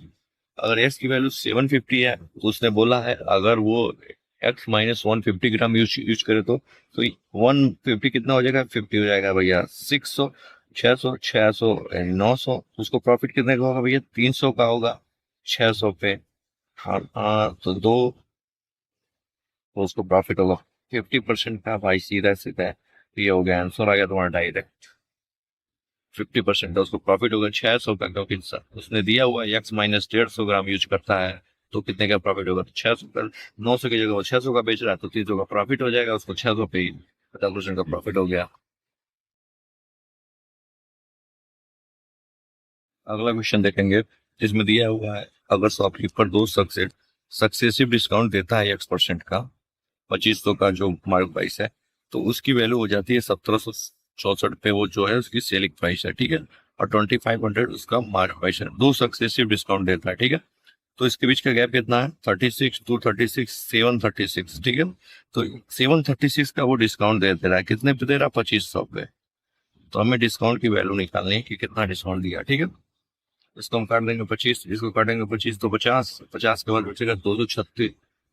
अगर एक्स की वैल्यू 750 है, तो उसने बोला है अगर वो एक्स माइनस 150 ग्राम यूज करे तो 150 कितना हो जाएगा? 50 हो जाएगा भैया। 600, 600 900, उसको प्रॉफिट कितने का होगा भैया? 300 का होगा 600 पे। हाँ हाँ, तो दो, तो उसको प्रॉफिट होगा 50% का भाई, सीधा सीधा है। तो ये हो गया आंसर, आ गया तुम्हारा डायरेक्ट। 50% का उसको प्रॉफिट होगा 600 का, क्योंकि उसने दिया हुआ एक्स माइनस 150 ग्राम यूज करता है, तो कितने का प्रॉफिट होगा? तो 600 का, 900 की जगह वो 600 का बेच रहा है, तो 300 का प्रॉफिट हो जाएगा उसको, 600 पे ही 50% का प्रॉफिट हो गया। अगला क्वेश्चन देखेंगे, जिसमें दिया हुआ है अगर शॉपकीपर दो सक्सेसिव डिस्काउंट देता है x% का, 2500 का जो मार्क प्राइस है, तो उसकी वैल्यू हो जाती है 1764 पे, वो जो है उसकी सेलिंग प्राइस है। ठीक है, और 2500 उसका मार्क प्राइस है। दो सक्सेसिव डिस्काउंट देता है। ठीक है, तो इसके बीच का गैप कितना है? 36, 236, 736। ठीक है, तो 736 का वो डिस्काउंट दे रहा है, कितने पे दे रहा है? 2500 पे। तो हमें डिस्काउंट की वैल्यू निकालनी है कि कितना डिस्काउंट दिया। ठीक है, इसको हम काट देंगे 25, इसको काटेंगे 25 तो 50, 50 के बाद बचेगा 236,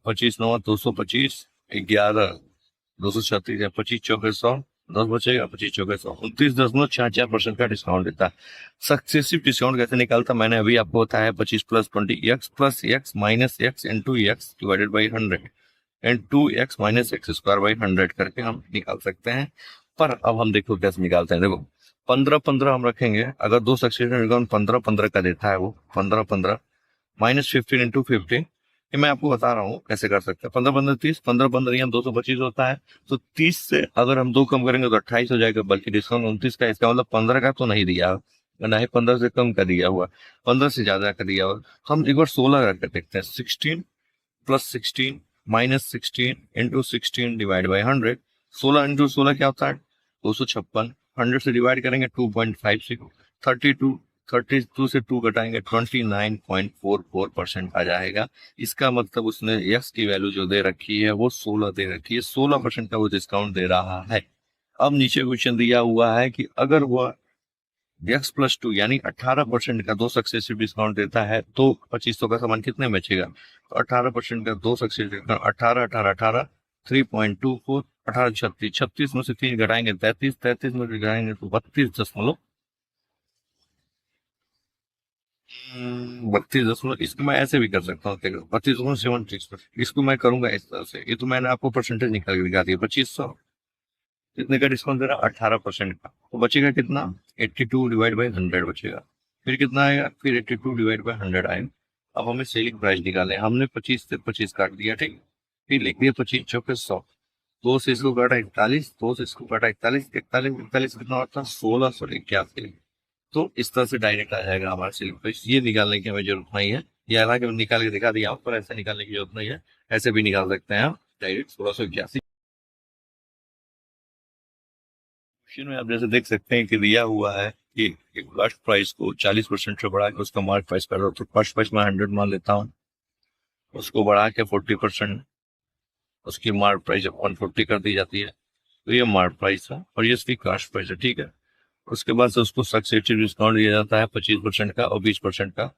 25 9 225, 11 236 या 25 चौके 100, 10 बचेगा, 25 चौके 100, 29.44% का डिस्काउंट देता है। सक्सेसिव डिस्काउंट कैसे निकालता? मैंने अभी आपको बताया, 25 + 20 x plus x minus x into x divided by 100 and 2x minus x square by 100 करके हम निकाल सकते हैं। पर अब हम देखो कैसे निकालते हैं। देखो 15 हम रखेंगे, अगर दो सक्सेसिव डिस्काउंट 15 का देता है, वो 15 माइनस 15 इंटू 15, ये मैं आपको बता रहा हूँ कैसे कर सकते हैं। 15 30, 15 यहाँ 225 होता है, तो 30 से अगर हम 2 कम करेंगे तो 28 हो जाएगा, बल्कि डिस्काउंट 29 का, इसका मतलब 15 का तो नहीं दिया, ना ही 15 से कम का दिया हुआ, 15 से ज्यादा का दिया हुआ। हम एक बार 16 करके देखते हैं, 16 + 16 minus 16 into 16 divide by 100। 16 into 16 क्या होता है? 256। 100 से डिवाइड करेंगे 2.56, 32, 32 से 2 घटाएंगे 29.44% आ जाएगा। इसका मतलब उसने यस की वैल्यू जो दे रखी है वो 16 दे रखी है, 16% का वो डिस्काउंट दे रहा है। अब नीचे क्वेश्चन दिया हुआ है कि अगर वह x+2 यानी 18% का 2 सक्सेसिव डिस्काउंट देता है तो 2500 का सामान कितने में बचेगा। तो 18% का 2 सक्सेसिव डिस्काउंट 18 18 18 3.24 18 36 36 में से 3 घटाएंगे 33 33 में से घटाएंगे तो 32 दशमलव इसको मैं ऐसे भी कर सकता हूँ। 32.76 इसको मैं करूंगा इस तरह से। ये तो मैंने आपको परसेंटेज निकाल के दिखा दिया। 2500 कितने का डिस्काउंट दे रहा, 18% का, तो बचेगा कितना, 82/100 बचेगा। फिर कितना आएगा, फिर 82/100 आएगा। अब हमें सेलिंग प्राइस निकाले, हमने 25 से 25 काट दिया, ठीक। फिर लिख दिया 25 चौके 100, 2 से इसको काटा 41, 2 से इसको काटा 41, 41 41 कितना होता है 1681। तो इस तरह से डायरेक्ट आ जाएगा हमारा सेलिंग प्राइस। ये निकालने की हमें जरूरत नहीं है, ये हालांकि निकाल के दिखा दिया आपको, ऐसे निकालने की जरूरत नहीं है, ऐसे भी निकाल सकते हैं आप डायरेक्ट 1681। क्वेश्चन में आप जैसे देख सकते हैं कि दिया हुआ है कि कॉस्ट प्राइस को 40% से बढ़ा के उसका मार्क प्राइस कर दो। तो कॉस्ट प्राइस में 100 मान लेता हूँ, उसको बढ़ा के 40% उसकी मार्क प्राइस 140 कर दी जाती है। तो ये मार्क प्राइस है और ये इसकी कॉस्ट प्राइस है, ठीक है। उसके बाद से उसको सक्सेसिव डिस्काउंट दिया जाता है 25% का और 20% का।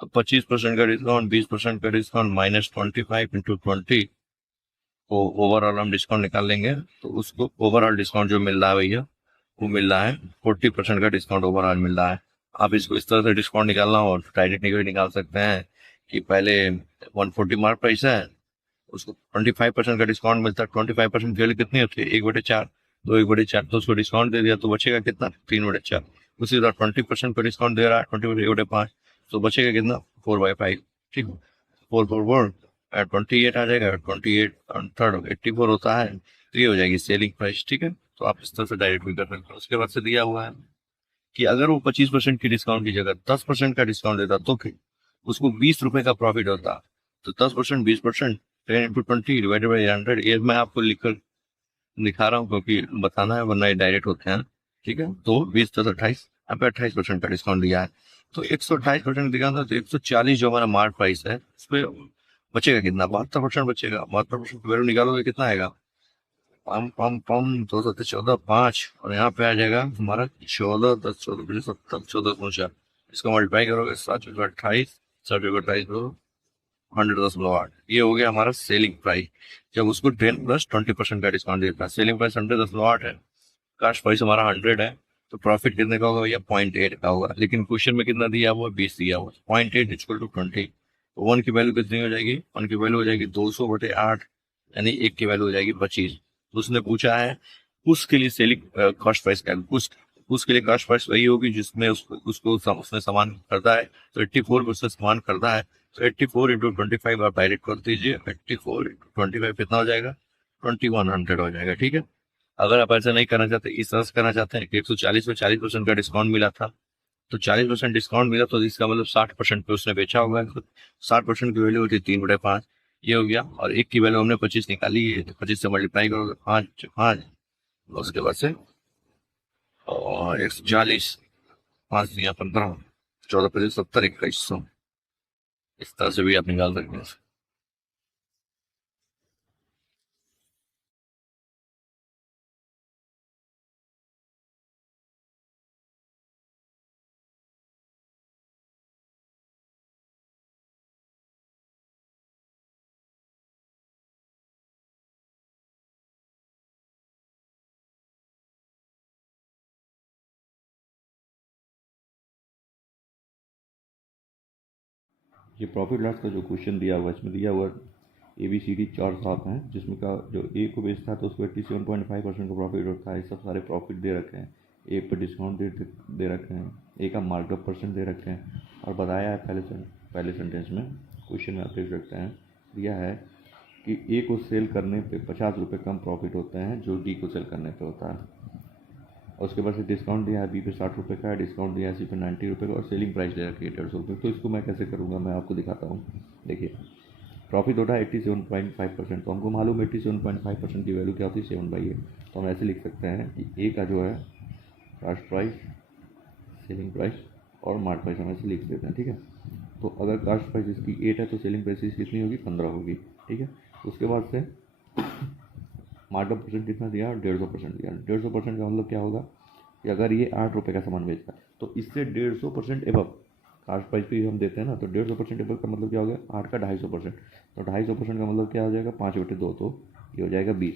अब 25% का डिस्काउंट, 20% का डिस्काउंट -25 × 20 तो ओवरऑल हम डिस्काउंट निकाल लेंगे। तो उसको ओवरऑल डिस्काउंट जो मिल रहा है भैया वो मिल रहा है 40% का डिस्काउंट ओवरऑल मिल रहा है। आप इसको इस तरह से डिस्काउंट निकालना हो डायरेक्ट निकाल सकते हैं कि पहले 140 मार्क प्राइस है, उसको 25% का डिस्काउंट मिलता है। 25% वैल्यू कितनी होती है, 1/4, तो 1/4 तो उसको डिस्काउंट दे दिया तो बचेगा कितना, 3/4। उसी तरह 20% का डिस्काउंट दे रहा है, 20/1/5 तो बचेगा कितना, 4/5, ठीक है। 4 28 आ जाएगा, 28 थर्ड 84 होता है, तो ये हो जाएगी सेलिंग प्राइस, ठीक है। तो आप इस तरह से डायरेक्ट भी कर सकते हो। उसके बाद से दिया हुआ है कि अगर वो 25% की डिस्काउंट की जगह 10% का डिस्काउंट देता तो फिर उसको 20 रुपए का प्रॉफिट होता। तो 10% 20% 10 × 20 / 100, ये मैं आपको लिखकर दिखा रहा हूँ क्योंकि बताना है वरना ये डायरेक्ट होते हैं, ठीक है। तो 20 + 28, यहाँ पे 28% का डिस्काउंट दिया है तो 128% दिया था। तो 140 जो हमारा मार्क प्राइस है उस पर बचेगा कितना, 72% बचेगा। 72% वैल्यू निकालोगे कितना आएगा, पम पम पम 214 और यहाँ पे आ जाएगा हमारा 14 10 14 70 14 इसको मल्टीप्लाई करोगे 7 × 28 7 × 28 100.8, ये हो गया हमारा सेलिंग प्राइस। जब उसको 10 + 20% का डिस्काउंट देता है, सेलिंग प्राइस 100.8 है, कास्ट प्राइस हमारा 100 है, तो प्रॉफिट कितने का होगा भैया, 0.8 का होगा। लेकिन क्वेश्चन में कितना दिया हुआ, 20 दिया हुआ, 0.8 = 20। तो 1 की वैल्यू कितनी हो जाएगी, 1 की वैल्यू हो जाएगी 200/8, यानी 1 की वैल्यू हो जाएगी 25। तो उसने पूछा है उसके लिए सेलिंग कॉस्ट प्राइस क्या, उसके लिए कॉस्ट प्राइस वही होगी जिसमें उसको उसने सामान खरीदा है। तो 84 में उसने सामान खरीदा है, तो 84 × 25 आप डायरेक्ट कर दीजिए। 84 × 25 कितना हो जाएगा, 2100 हो जाएगा, ठीक है। अगर आप ऐसा नहीं करना चाहते, इस तरह से करना चाहते हैं कि 140 में 40% का डिस्काउंट मिला था, तो 40% डिस्काउंट मिला तो इसका मतलब 60% पे उसने बेचा होगा। तो 60% की वैल्यू होती है 3/5, ये हो गया। और 1 की वैल्यू हमने 25 निकाली है, तो 25 से मल्टीप्लाई करोगे 5 5, उसके बाद से और 140, 5 × 15 14 25 70 2100, इस तरह से भी आप निकाल सकते हैं। ये प्रॉफिट लॉस का जो क्वेश्चन दिया हुआ है इसमें दिया हुआ ABCD 4 साथ हैं, जिसमें का जो ए को बेचता है तो उसको 87.5% का प्रॉफिट होता है। सब सारे प्रॉफिट दे रखे हैं, ए पर डिस्काउंट दे रखे हैं, ए का मार्कअप परसेंट दे रखे हैं और बताया है पहले सेंटेंस में। क्वेश्चन में आप देख सकते हैं दिया है कि ए को सेल करने पे 50 रुपये कम प्रॉफिट होते हैं जो डी को सेल करने पे होता है। और उसके बाद से डिस्काउंट दिया है बी पे 60 रुपये का, डिस्काउंट दिया है सी पे 90 रुपये का और सेलिंग प्राइस दे रखी है 150 रुपये। तो इसको मैं कैसे करूँगा, मैं आपको दिखाता हूँ। देखिए प्रॉफिट होता है 87.5%, तो हमको मालूम है 87.5% की वैल्यू क्या होती है, 7/8। तो हम ऐसे लिख सकते हैं कि ए का जो है कास्ट प्राइस, सेलिंग प्राइस और मार्ट प्राइस हम ऐसे लिख देते हैं, ठीक है। तो अगर कास्ट प्राइस इसकी 8 है तो सेलिंग प्राइस इसकी कितनी होगी, 15 होगी, ठीक है। उसके बाद से मार्कअप परसेंट कितना दिया, 150% दिया। 150% का मतलब क्या होगा कि अगर ये 8 रुपये का सामान बेचता है तो इससे 150% एबव कास्ट प्राइस पे हम देते हैं ना, तो 150% एबव का मतलब क्या हो गया, 8 का 250%। तो 250% का मतलब क्या हो जाएगा, 5/2, तो ये हो जाएगा 20,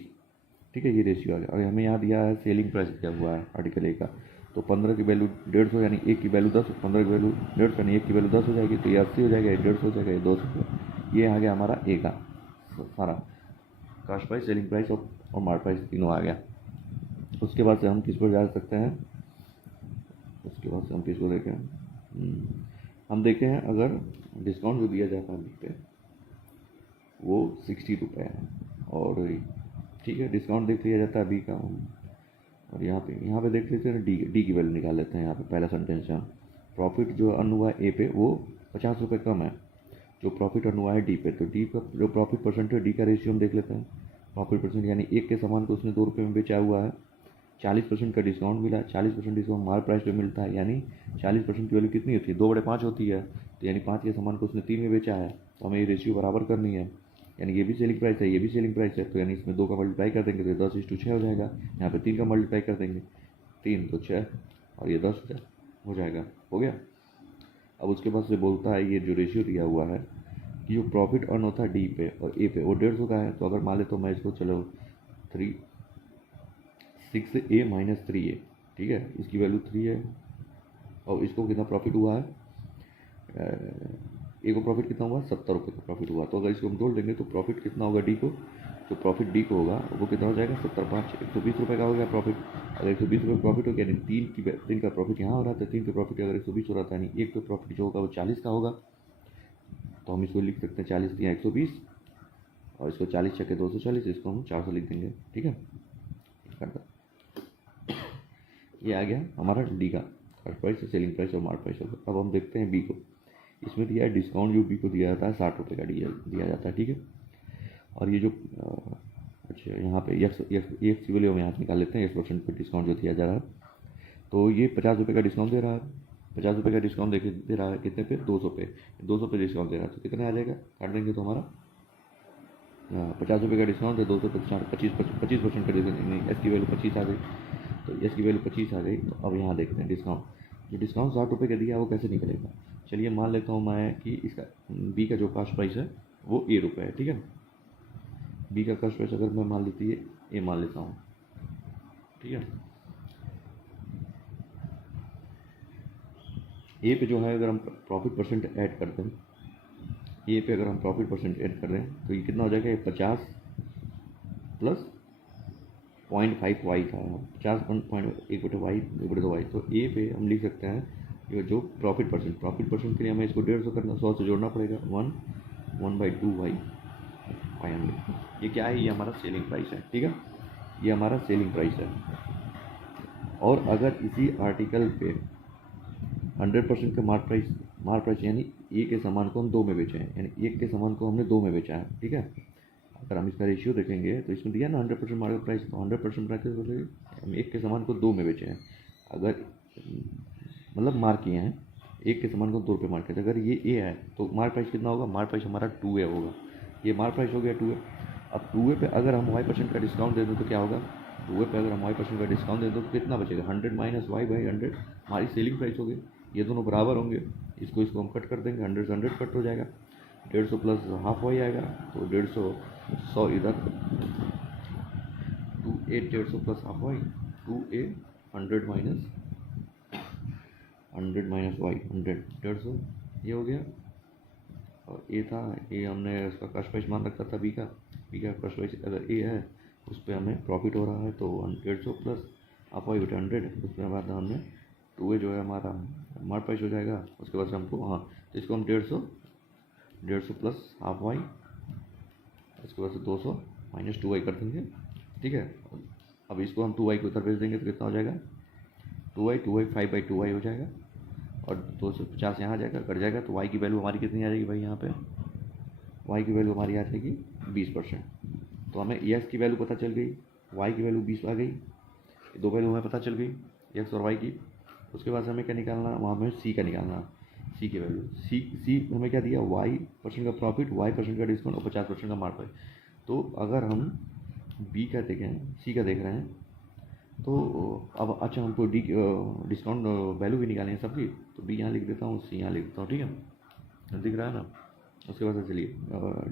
ठीक है। ये रेशियो आ गया। और हमें यहाँ दिया है सेलिंग प्राइस क्या हुआ है आर्टिकल ए का, तो 15 की वैल्यू 150 यानी 1 की वैल्यू 10, 15 की वैल्यू 150 यानी 1 की वैल्यू 10 हो जाएगी, तो ये 80 हो जाएगा, ये 150 हो जाएगा, ये 200। ये आ गया हमारा ए का सारा कास्ट प्राइस, सेलिंग प्राइस और मार्ट प्राइस तीनों आ गया। उसके बाद से हम किस पर जा सकते हैं, उसके बाद से हम किसको देखें, हम देखें हैं अगर डिस्काउंट जो दिया जाता है बी पे वो 60 रुपये है, और ठीक है डिस्काउंट देख लिया जाता है बी का। और यहाँ पे देख लेते हैं डी की वैल्यू निकाल लेते हैं। यहाँ पे पहला सेंटेंस है, प्रॉफिट जो अर्न हुआ है ए पे वो 50 रुपये कम है जो प्रॉफिट अर्न हुआ है डी पे। तो डी का जो प्रॉफिट परसेंट है, डी का रेशियो हम देख लेते हैं। प्रॉफिट परसेंट यानी एक के सामान को उसने 2 रुपये में बेचा हुआ है, 40% का डिस्काउंट मिला, 40% डिस्काउंट मार्क प्राइस पे मिलता है, यानी 40% की वैल्यू कितनी होती है, 2/5 होती है। तो यानी 5 के सामान को उसने 3 में बेचा है, तो हमें ये रेशियो बराबर करनी है। यानी ये भी सेलिंग प्राइस है, ये भी सेलिंग प्राइस है, तो यानी इसमें 2 का मल्टीप्लाई कर देंगे तो 10:6 हो जाएगा। यहाँ पे 3 का मल्टीप्लाई कर देंगे, 3 तो 6 और ये 10 हो जाएगा, हो गया। अब उसके बाद से बोलता है ये जो रेशियो दिया हुआ है कि जो प्रॉफिट अर्न होता है डी पे और ए पे वो 150 का है। तो अगर मान ले तो मैं इसको चलो 6A - 3A, ठीक है, इसकी वैल्यू 3 है। और इसको कितना प्रॉफिट हुआ है, ए को प्रॉफिट कितना हुआ, 70 रुपये का प्रॉफिट हुआ। तो अगर इसको हम जोड़ देंगे तो प्रॉफिट कितना होगा डी को, जो प्रॉफिट डी को होगा वो कितना हो जाएगा, 70/5 120 रुपये का हो गया प्रॉफिट। अगर 120 रुपये प्रॉफिट हो गया यानी 3 का प्रॉफिट यहाँ हो रहा था, 3 का प्रॉफिट अगर 120 हो रहा था यानी एक तो प्रॉफिट जो होगा वो 40 का होगा। तो हम इसको लिख सकते हैं 40 या 120, और इसको 40 छक्के 240, इसको हम 400 लिख देंगे, ठीक है। ये आ गया हमारा डी का कास्ट प्राइस, सेलिंग प्राइस और मार्क प्राइस। अब हम देखते हैं बी को। इसमें दिया है डिस्काउंट जो बी को दिया जाता है 60 रुपये का दिया जाता है, ठीक है। और ये जो अच्छा यहाँ पे एक्स की वैल्यू हम यहाँ से निकाल लेते हैं, 1% पर डिस्काउंट जो दिया जा रहा है। तो ये 50 रुपये का डिस्काउंट दे रहा है, 50 रुपये का डिस्काउंट दे रहा है कितने पे, 200 पे, 200 पे डिस्काउंट दे रहा है। तो कितने आ जाएगा, काट देंगे तो हमारा 50 रुपये का डिस्काउंट है, 200 पे 25% का डिस्काउंट, एस की वैल्यू 25 आ गई। तो एस की वैल्यू 25 आ गई। तो अब यहाँ देखते हैं डिस्काउंट, जो डिस्काउंट 60 रुपये का दिया है वो कैसे निकलेगा। चलिए मान लेता हूँ मैं कि इसका बी का जो कास्ट प्राइस है वो ए रुपये है, ठीक है। बी का कास्ट प्राइस अगर मैं मान लेती है ए मान लेता हूँ, ठीक है। ए पे जो है अगर हम प्रॉफिट परसेंट ऐड करते हैं, ए पे अगर हम प्रॉफिट परसेंट ऐड कर रहे हैं तो ये कितना हो जाएगा, ये 50 प्लस 0.5 वाई था, 50.1/y। तो ए पे हम लिख सकते हैं ये जो प्रॉफिट परसेंट के लिए हमें इसको 150 करना, 100 से जोड़ना पड़ेगा, 1/2y 500। ये क्या है, ये हमारा सेलिंग प्राइस है, ठीक है, ये हमारा सेलिंग प्राइस है। और अगर इसी आर्टिकल पे 100% का मार्क प्राइस यानी ए के सामान को हम 2 में बेचे हैं, यानी एक के सामान को हमने 2 में बेचा है, ठीक है। अगर हम इसका रेशियो देखेंगे तो इसमें दिया ना 100% मार्केट प्राइस, तो 100% प्राइस बोले हम एक के सामान को 2 में बेचे हैं। अगर मतलब मार्क किए हैं, एक के सामान को 2 रुपये मार्क किया, अगर ये ए है तो मार्क प्राइस कितना होगा, मार्क प्राइस हमारा 2A होगा। ये मार्क प्राइस हो गया 2A। अब 2A पे अगर हम y% का डिस्काउंट दे दें तो क्या होगा, 2A पे अगर हम y% का डिस्काउंट दे दें तो कितना बचेगा, 100 - y/100 हमारी सेलिंग प्राइस होगी। ये दोनों बराबर होंगे, इसको हम कट कर देंगे, 100 से 100 कट हो जाएगा, 150 प्लस हाफ वाई आएगा, तो 150 100 इधर, 2A 150 plus half Y, 2A 100 minus Y 100 ये हो गया। और ए था, ए हमने उसका कास्ट प्राइस मान रखा था बी का कास्ट प्राइस अगर ए है उस पर हमें प्रॉफिट हो रहा है तो 150 प्लस हाफ वाई बटे 100, उसके बाद हमने 2A जो है हमारा मार्क प्राइस हो जाएगा। उसके बाद से हमको तो इसको हम 150 प्लस हाफ वाई, उसके बाद से 200 - 2y कर देंगे, ठीक है। अब इसको हम 2y को उधर भेज देंगे तो कितना हो जाएगा, 2y 5/2y हो जाएगा, और 250 यहाँ आ जाएगा, कट जाएगा। तो y की वैल्यू हमारी कितनी आ जाएगी भाई, यहाँ पे y की वैल्यू हमारी आ जाएगी 20%। तो हमें x की वैल्यू पता चल गई, y की वैल्यू 20 आ गई, 2 वैल्यू हमें पता चल गई x और y की। उसके बाद हमें क्या निकालना, वहाँ हमें सी का निकालना, सी की वैल्यू। सी हमें क्या दिया, y% का प्रॉफिट, y% का डिस्काउंट और 50% का मार्क प्राइस। तो अगर हम बी का देखें, सी का देख रहे हैं, तो अब अच्छा हमको डिस्काउंट वैल्यू भी निकालेंगे सबकी, तो बी यहाँ लिख देता हूँ, सी यहाँ लिख देता हूँ, ठीक है, दिख रहा है ना। उसके बाद चलिए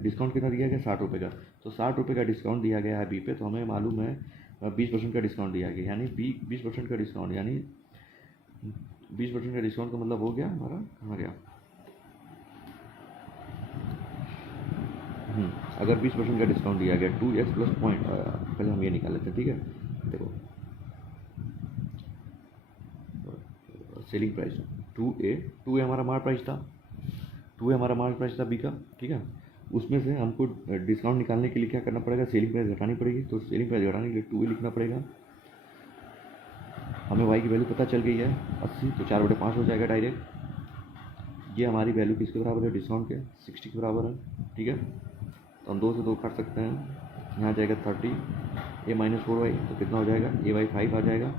डिस्काउंट कितना दिया गया, 60 रुपये का। तो 60 रुपये का डिस्काउंट दिया गया है बी पे, तो हमें मालूम है 20% का डिस्काउंट दिया गया, यानी बी 20% का डिस्काउंट, यानी 20% का डिस्काउंट का मतलब हो गया हमारा, कहाँ गया, अगर 20% का डिस्काउंट दिया गया 2x प्लस पॉइंट, पहले हम ये निकाल लेते हैं, ठीक है। देखो सेलिंग प्राइस 2a हमारा मार्क प्राइस था, 2 हमारा मार्क प्राइस था बी का, ठीक है। उसमें से हमको डिस्काउंट निकालने के लिए क्या करना पड़ेगा, सेलिंग प्राइस घटानी पड़ेगी। तो सेलिंग प्राइस घटाने के लिए 2a लिखना पड़ेगा। हमें y की वैल्यू पता चल गई है 80, तो 4/5 हो जाएगा डायरेक्ट। ये हमारी वैल्यू किसके बराबर है, डिस्काउंट के 60 के बराबर है, ठीक है। तो हम 2 से 2 काट सकते हैं, यहाँ जाएगा 30, a-4y, तो कितना हो जाएगा, a/5 आ जाएगा।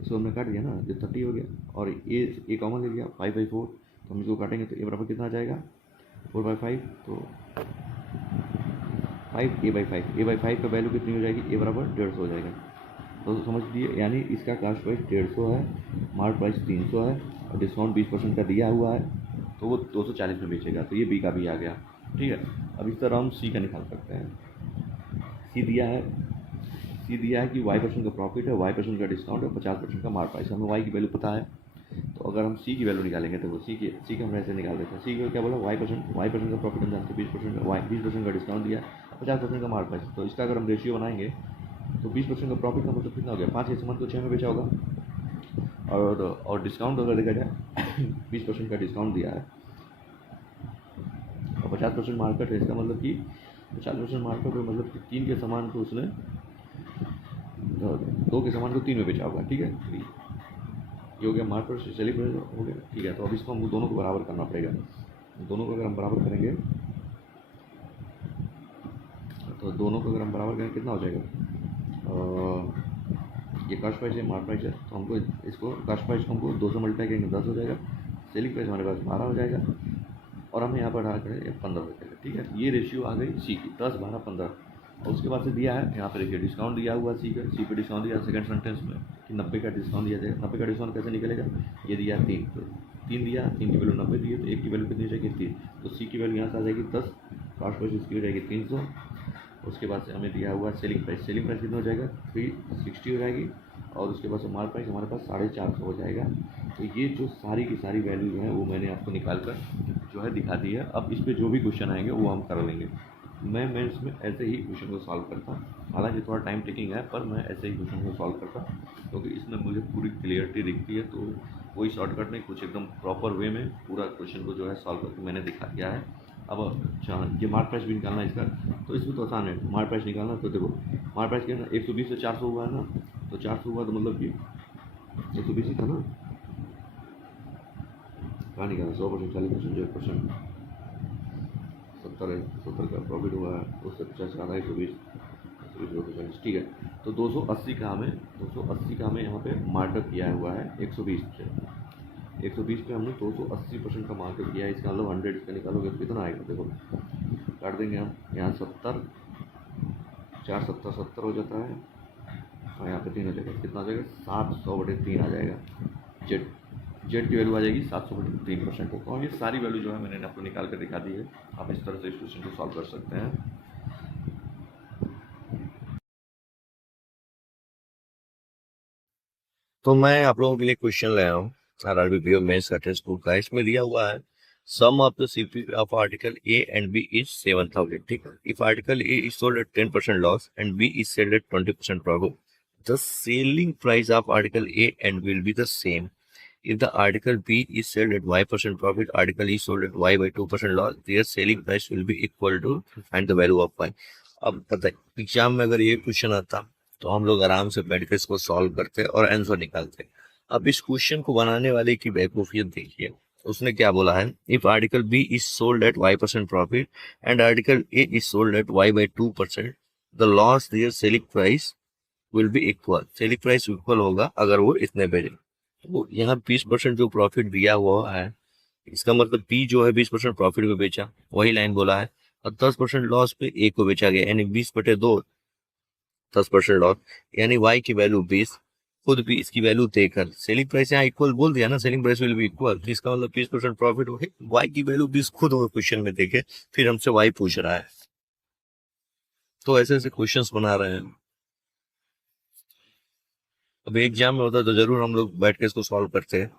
इसको हमने काट दिया ना, जो 30 हो गया, और ए कॉमन ले लिया 5/4, तो हम इसको काटेंगे तो ए बराबर कितना आ जाएगा, 4/5, तो 5 a/5 का वैल्यू कितनी हो जाएगी, ए बराबर 150 हो जाएगा। तो समझ लीजिए, यानी इसका कास्ट प्राइस 150 है, मार्क प्राइस 300 है, और डिस्काउंट 20% का दिया हुआ है, तो वो 240 में बेचेगा। तो ये बी का भी आ गया, ठीक है। अब इस तरह हम सी का निकाल सकते हैं। सी दिया है कि y% का प्रॉफिट है, y% का डिस्काउंट है, 50% का मार्क प्राइस। हमें y की वैल्यू पता है, तो अगर हम सी की वैल्यू निकालेंगे तो वो सी का हम ऐसे निकाल देते हैं। सी को क्या बोला, y% का प्रॉफिट हम जानते हैं, 20% का डिस्काउंट दिया, 50% का मार्क प्राइस। तो इसका अगर हम रेशियो बनाएंगे तो 20% का प्रॉफिट का मतलब कितना हो गया, 5 के सामान को 6 में बेचा होगा। और डिस्काउंट अगर देखा जाए 20% का डिस्काउंट दिया है और 50% मार्केट है, इसका मतलब कि 50% मार्केट है, मतलब कि 3 के सामान को उसने 2 के सामान को 3 में बेचा होगा, ठीक है। ये हो गया मार्केट से सेलिंग प्राइस हो गया, ठीक है। तो अब इसको हमको दोनों को बराबर करना पड़ेगा। दोनों को अगर हम बराबर करेंगे, तो दोनों को अगर हम बराबर करेंगे कितना हो जाएगा, ये कास्ट प्राइस है, मार्क प्राइस है, तो हमको इसको कास्ट प्राइस को हमको 2 से मल्टीप्लाई करेंगे 10 हो जाएगा, सेलिंग प्राइस हमारे पास 12 हो जाएगा, और हमें यहाँ पर डाल करें 15 हो जाएगा, ठीक है। ये रेशियो आ गई सी की, 10, 12, 15। और उसके बाद से दिया है यहाँ पर देखिए डिस्काउंट दिया हुआ सी पे डिस्काउंट दिया सेकंड सेंटेंस में कि 90 का डिस्काउंट दिया जाएगा। 90 का डिस्काउंट कैसे निकलेगा, ये दिया 3, तो 3 दिया, 3 की वैल्यू 90 दी है, तो 1 की वैल्यू कितनी हो जाएगी, 3। तो सी की वैल्यू यहाँ से आ जाएगी 10, कास्ट प्राइस इसकी हो जाएगी 300। उसके बाद से हमें दिया हुआ सेलिंग प्राइस कितना हो जाएगा, 360 हो जाएगी, और उसके बाद से मार्क प्राइस हमारे पास 450 हो जाएगा। तो ये जो सारी की सारी वैल्यू जो है वो मैंने आपको निकाल कर जो है दिखा दी है। अब इस पर जो भी क्वेश्चन आएंगे वो हम कर लेंगे। मैं इसमें ऐसे ही क्वेश्चन को सॉल्व करता, हालांकि थोड़ा टाइम टेकिंग है, पर मैं ऐसे ही क्वेश्चन को सॉल्व करता, क्योंकि इसमें मुझे पूरी क्लियरिटी दिखती है। तो कोई शॉर्टकट नहीं, कुछ एकदम प्रॉपर वे में पूरा क्वेश्चन को जो है सॉल्व करके मैंने दिखा दिया है। अब ये मार्क प्राइस भी निकालना है इसका, तो इसमें तो आसान है मार्क प्राइस निकालना। तो देखो मार्क प्राइस क्या है ना, 120 से 400 हुआ है ना, तो 400 हुआ तो मतलब कि 120 ही था ना, कहाँ निकाला, 100%, 40%, 100%, 70 का प्रॉफिट हुआ है, उससे 50 आधा 120, 240, ठीक है। तो 280 का हमें यहाँ पे मार्कअप किया हुआ है 120 से, 120 पे हमने 280% का मार्कअप किया है। इसका मतलब 100 इसका निकालोगे तो कितना आएगा, देखो काट देंगे हम, यहाँ 70, 4 70 70 हो जाता है, और यहाँ पे 3 हो जाएगा, कितना आ जाएगा, 700/3 आ जाएगा। जेड की वैल्यू आ जाएगी 700/3%। और ये सारी वैल्यू जो है मैंने आपको निकाल कर दिखा दी है। आप इस तरह से इस क्वेश्चन को सॉल्व कर सकते हैं। तो मैं आप लोगों के लिए क्वेश्चन ले आया हूँ RRB PO मेंस का टेक्स्ट बुक का। इसमें दिया हुआ है sum of the CP of article A and B is 7000, ठीक है। If article A is sold at 10% loss and B is sold at 20% profit, the selling price of article A and will be the same. If the article B is sold at Y% profit, article E sold at Y/2% loss, their selling price will be equal to find the value of Y. अब पता है exam में अगर ये question आता तो हम लोग आराम से बैठ के इसको सॉल्व करते और आंसर निकालते। अब इस क्वेश्चन को बनाने वाले की बेवकूफियत देखिए, उसने क्या बोला है, if article B is sold at Y% profit and article A is sold at Y/2%, the loss their selling price will be equal, selling price equal होगा अगर वो इतने बेचे। तो यहाँ 20% जो प्रॉफिट दिया हुआ है, इसका मतलब बी जो है 20% प्रॉफिट पे बेचा, वही लाइन बोला है, और 10% लॉस पे ए को बेचा गया, यानी 20/2 10% लॉस, यानी वाई की वैल्यू 20, खुद भी इसकी वैल्यू देकर सेलिंग प्राइस यहाँ इक्वल बोल दिया ना, selling price will be equal, इसका मतलब 20% प्रॉफिट हो गया, वाई की वैल्यू 20 खुद हो क्वेश्चन में देखे, फिर हमसे वाई पूछ रहा है। तो ऐसे ऐसे क्वेश्चंस बना रहे हैं। अब एग्जाम में होता तो जरूर हम लोग बैठ के इसको सॉल्व करते हैं।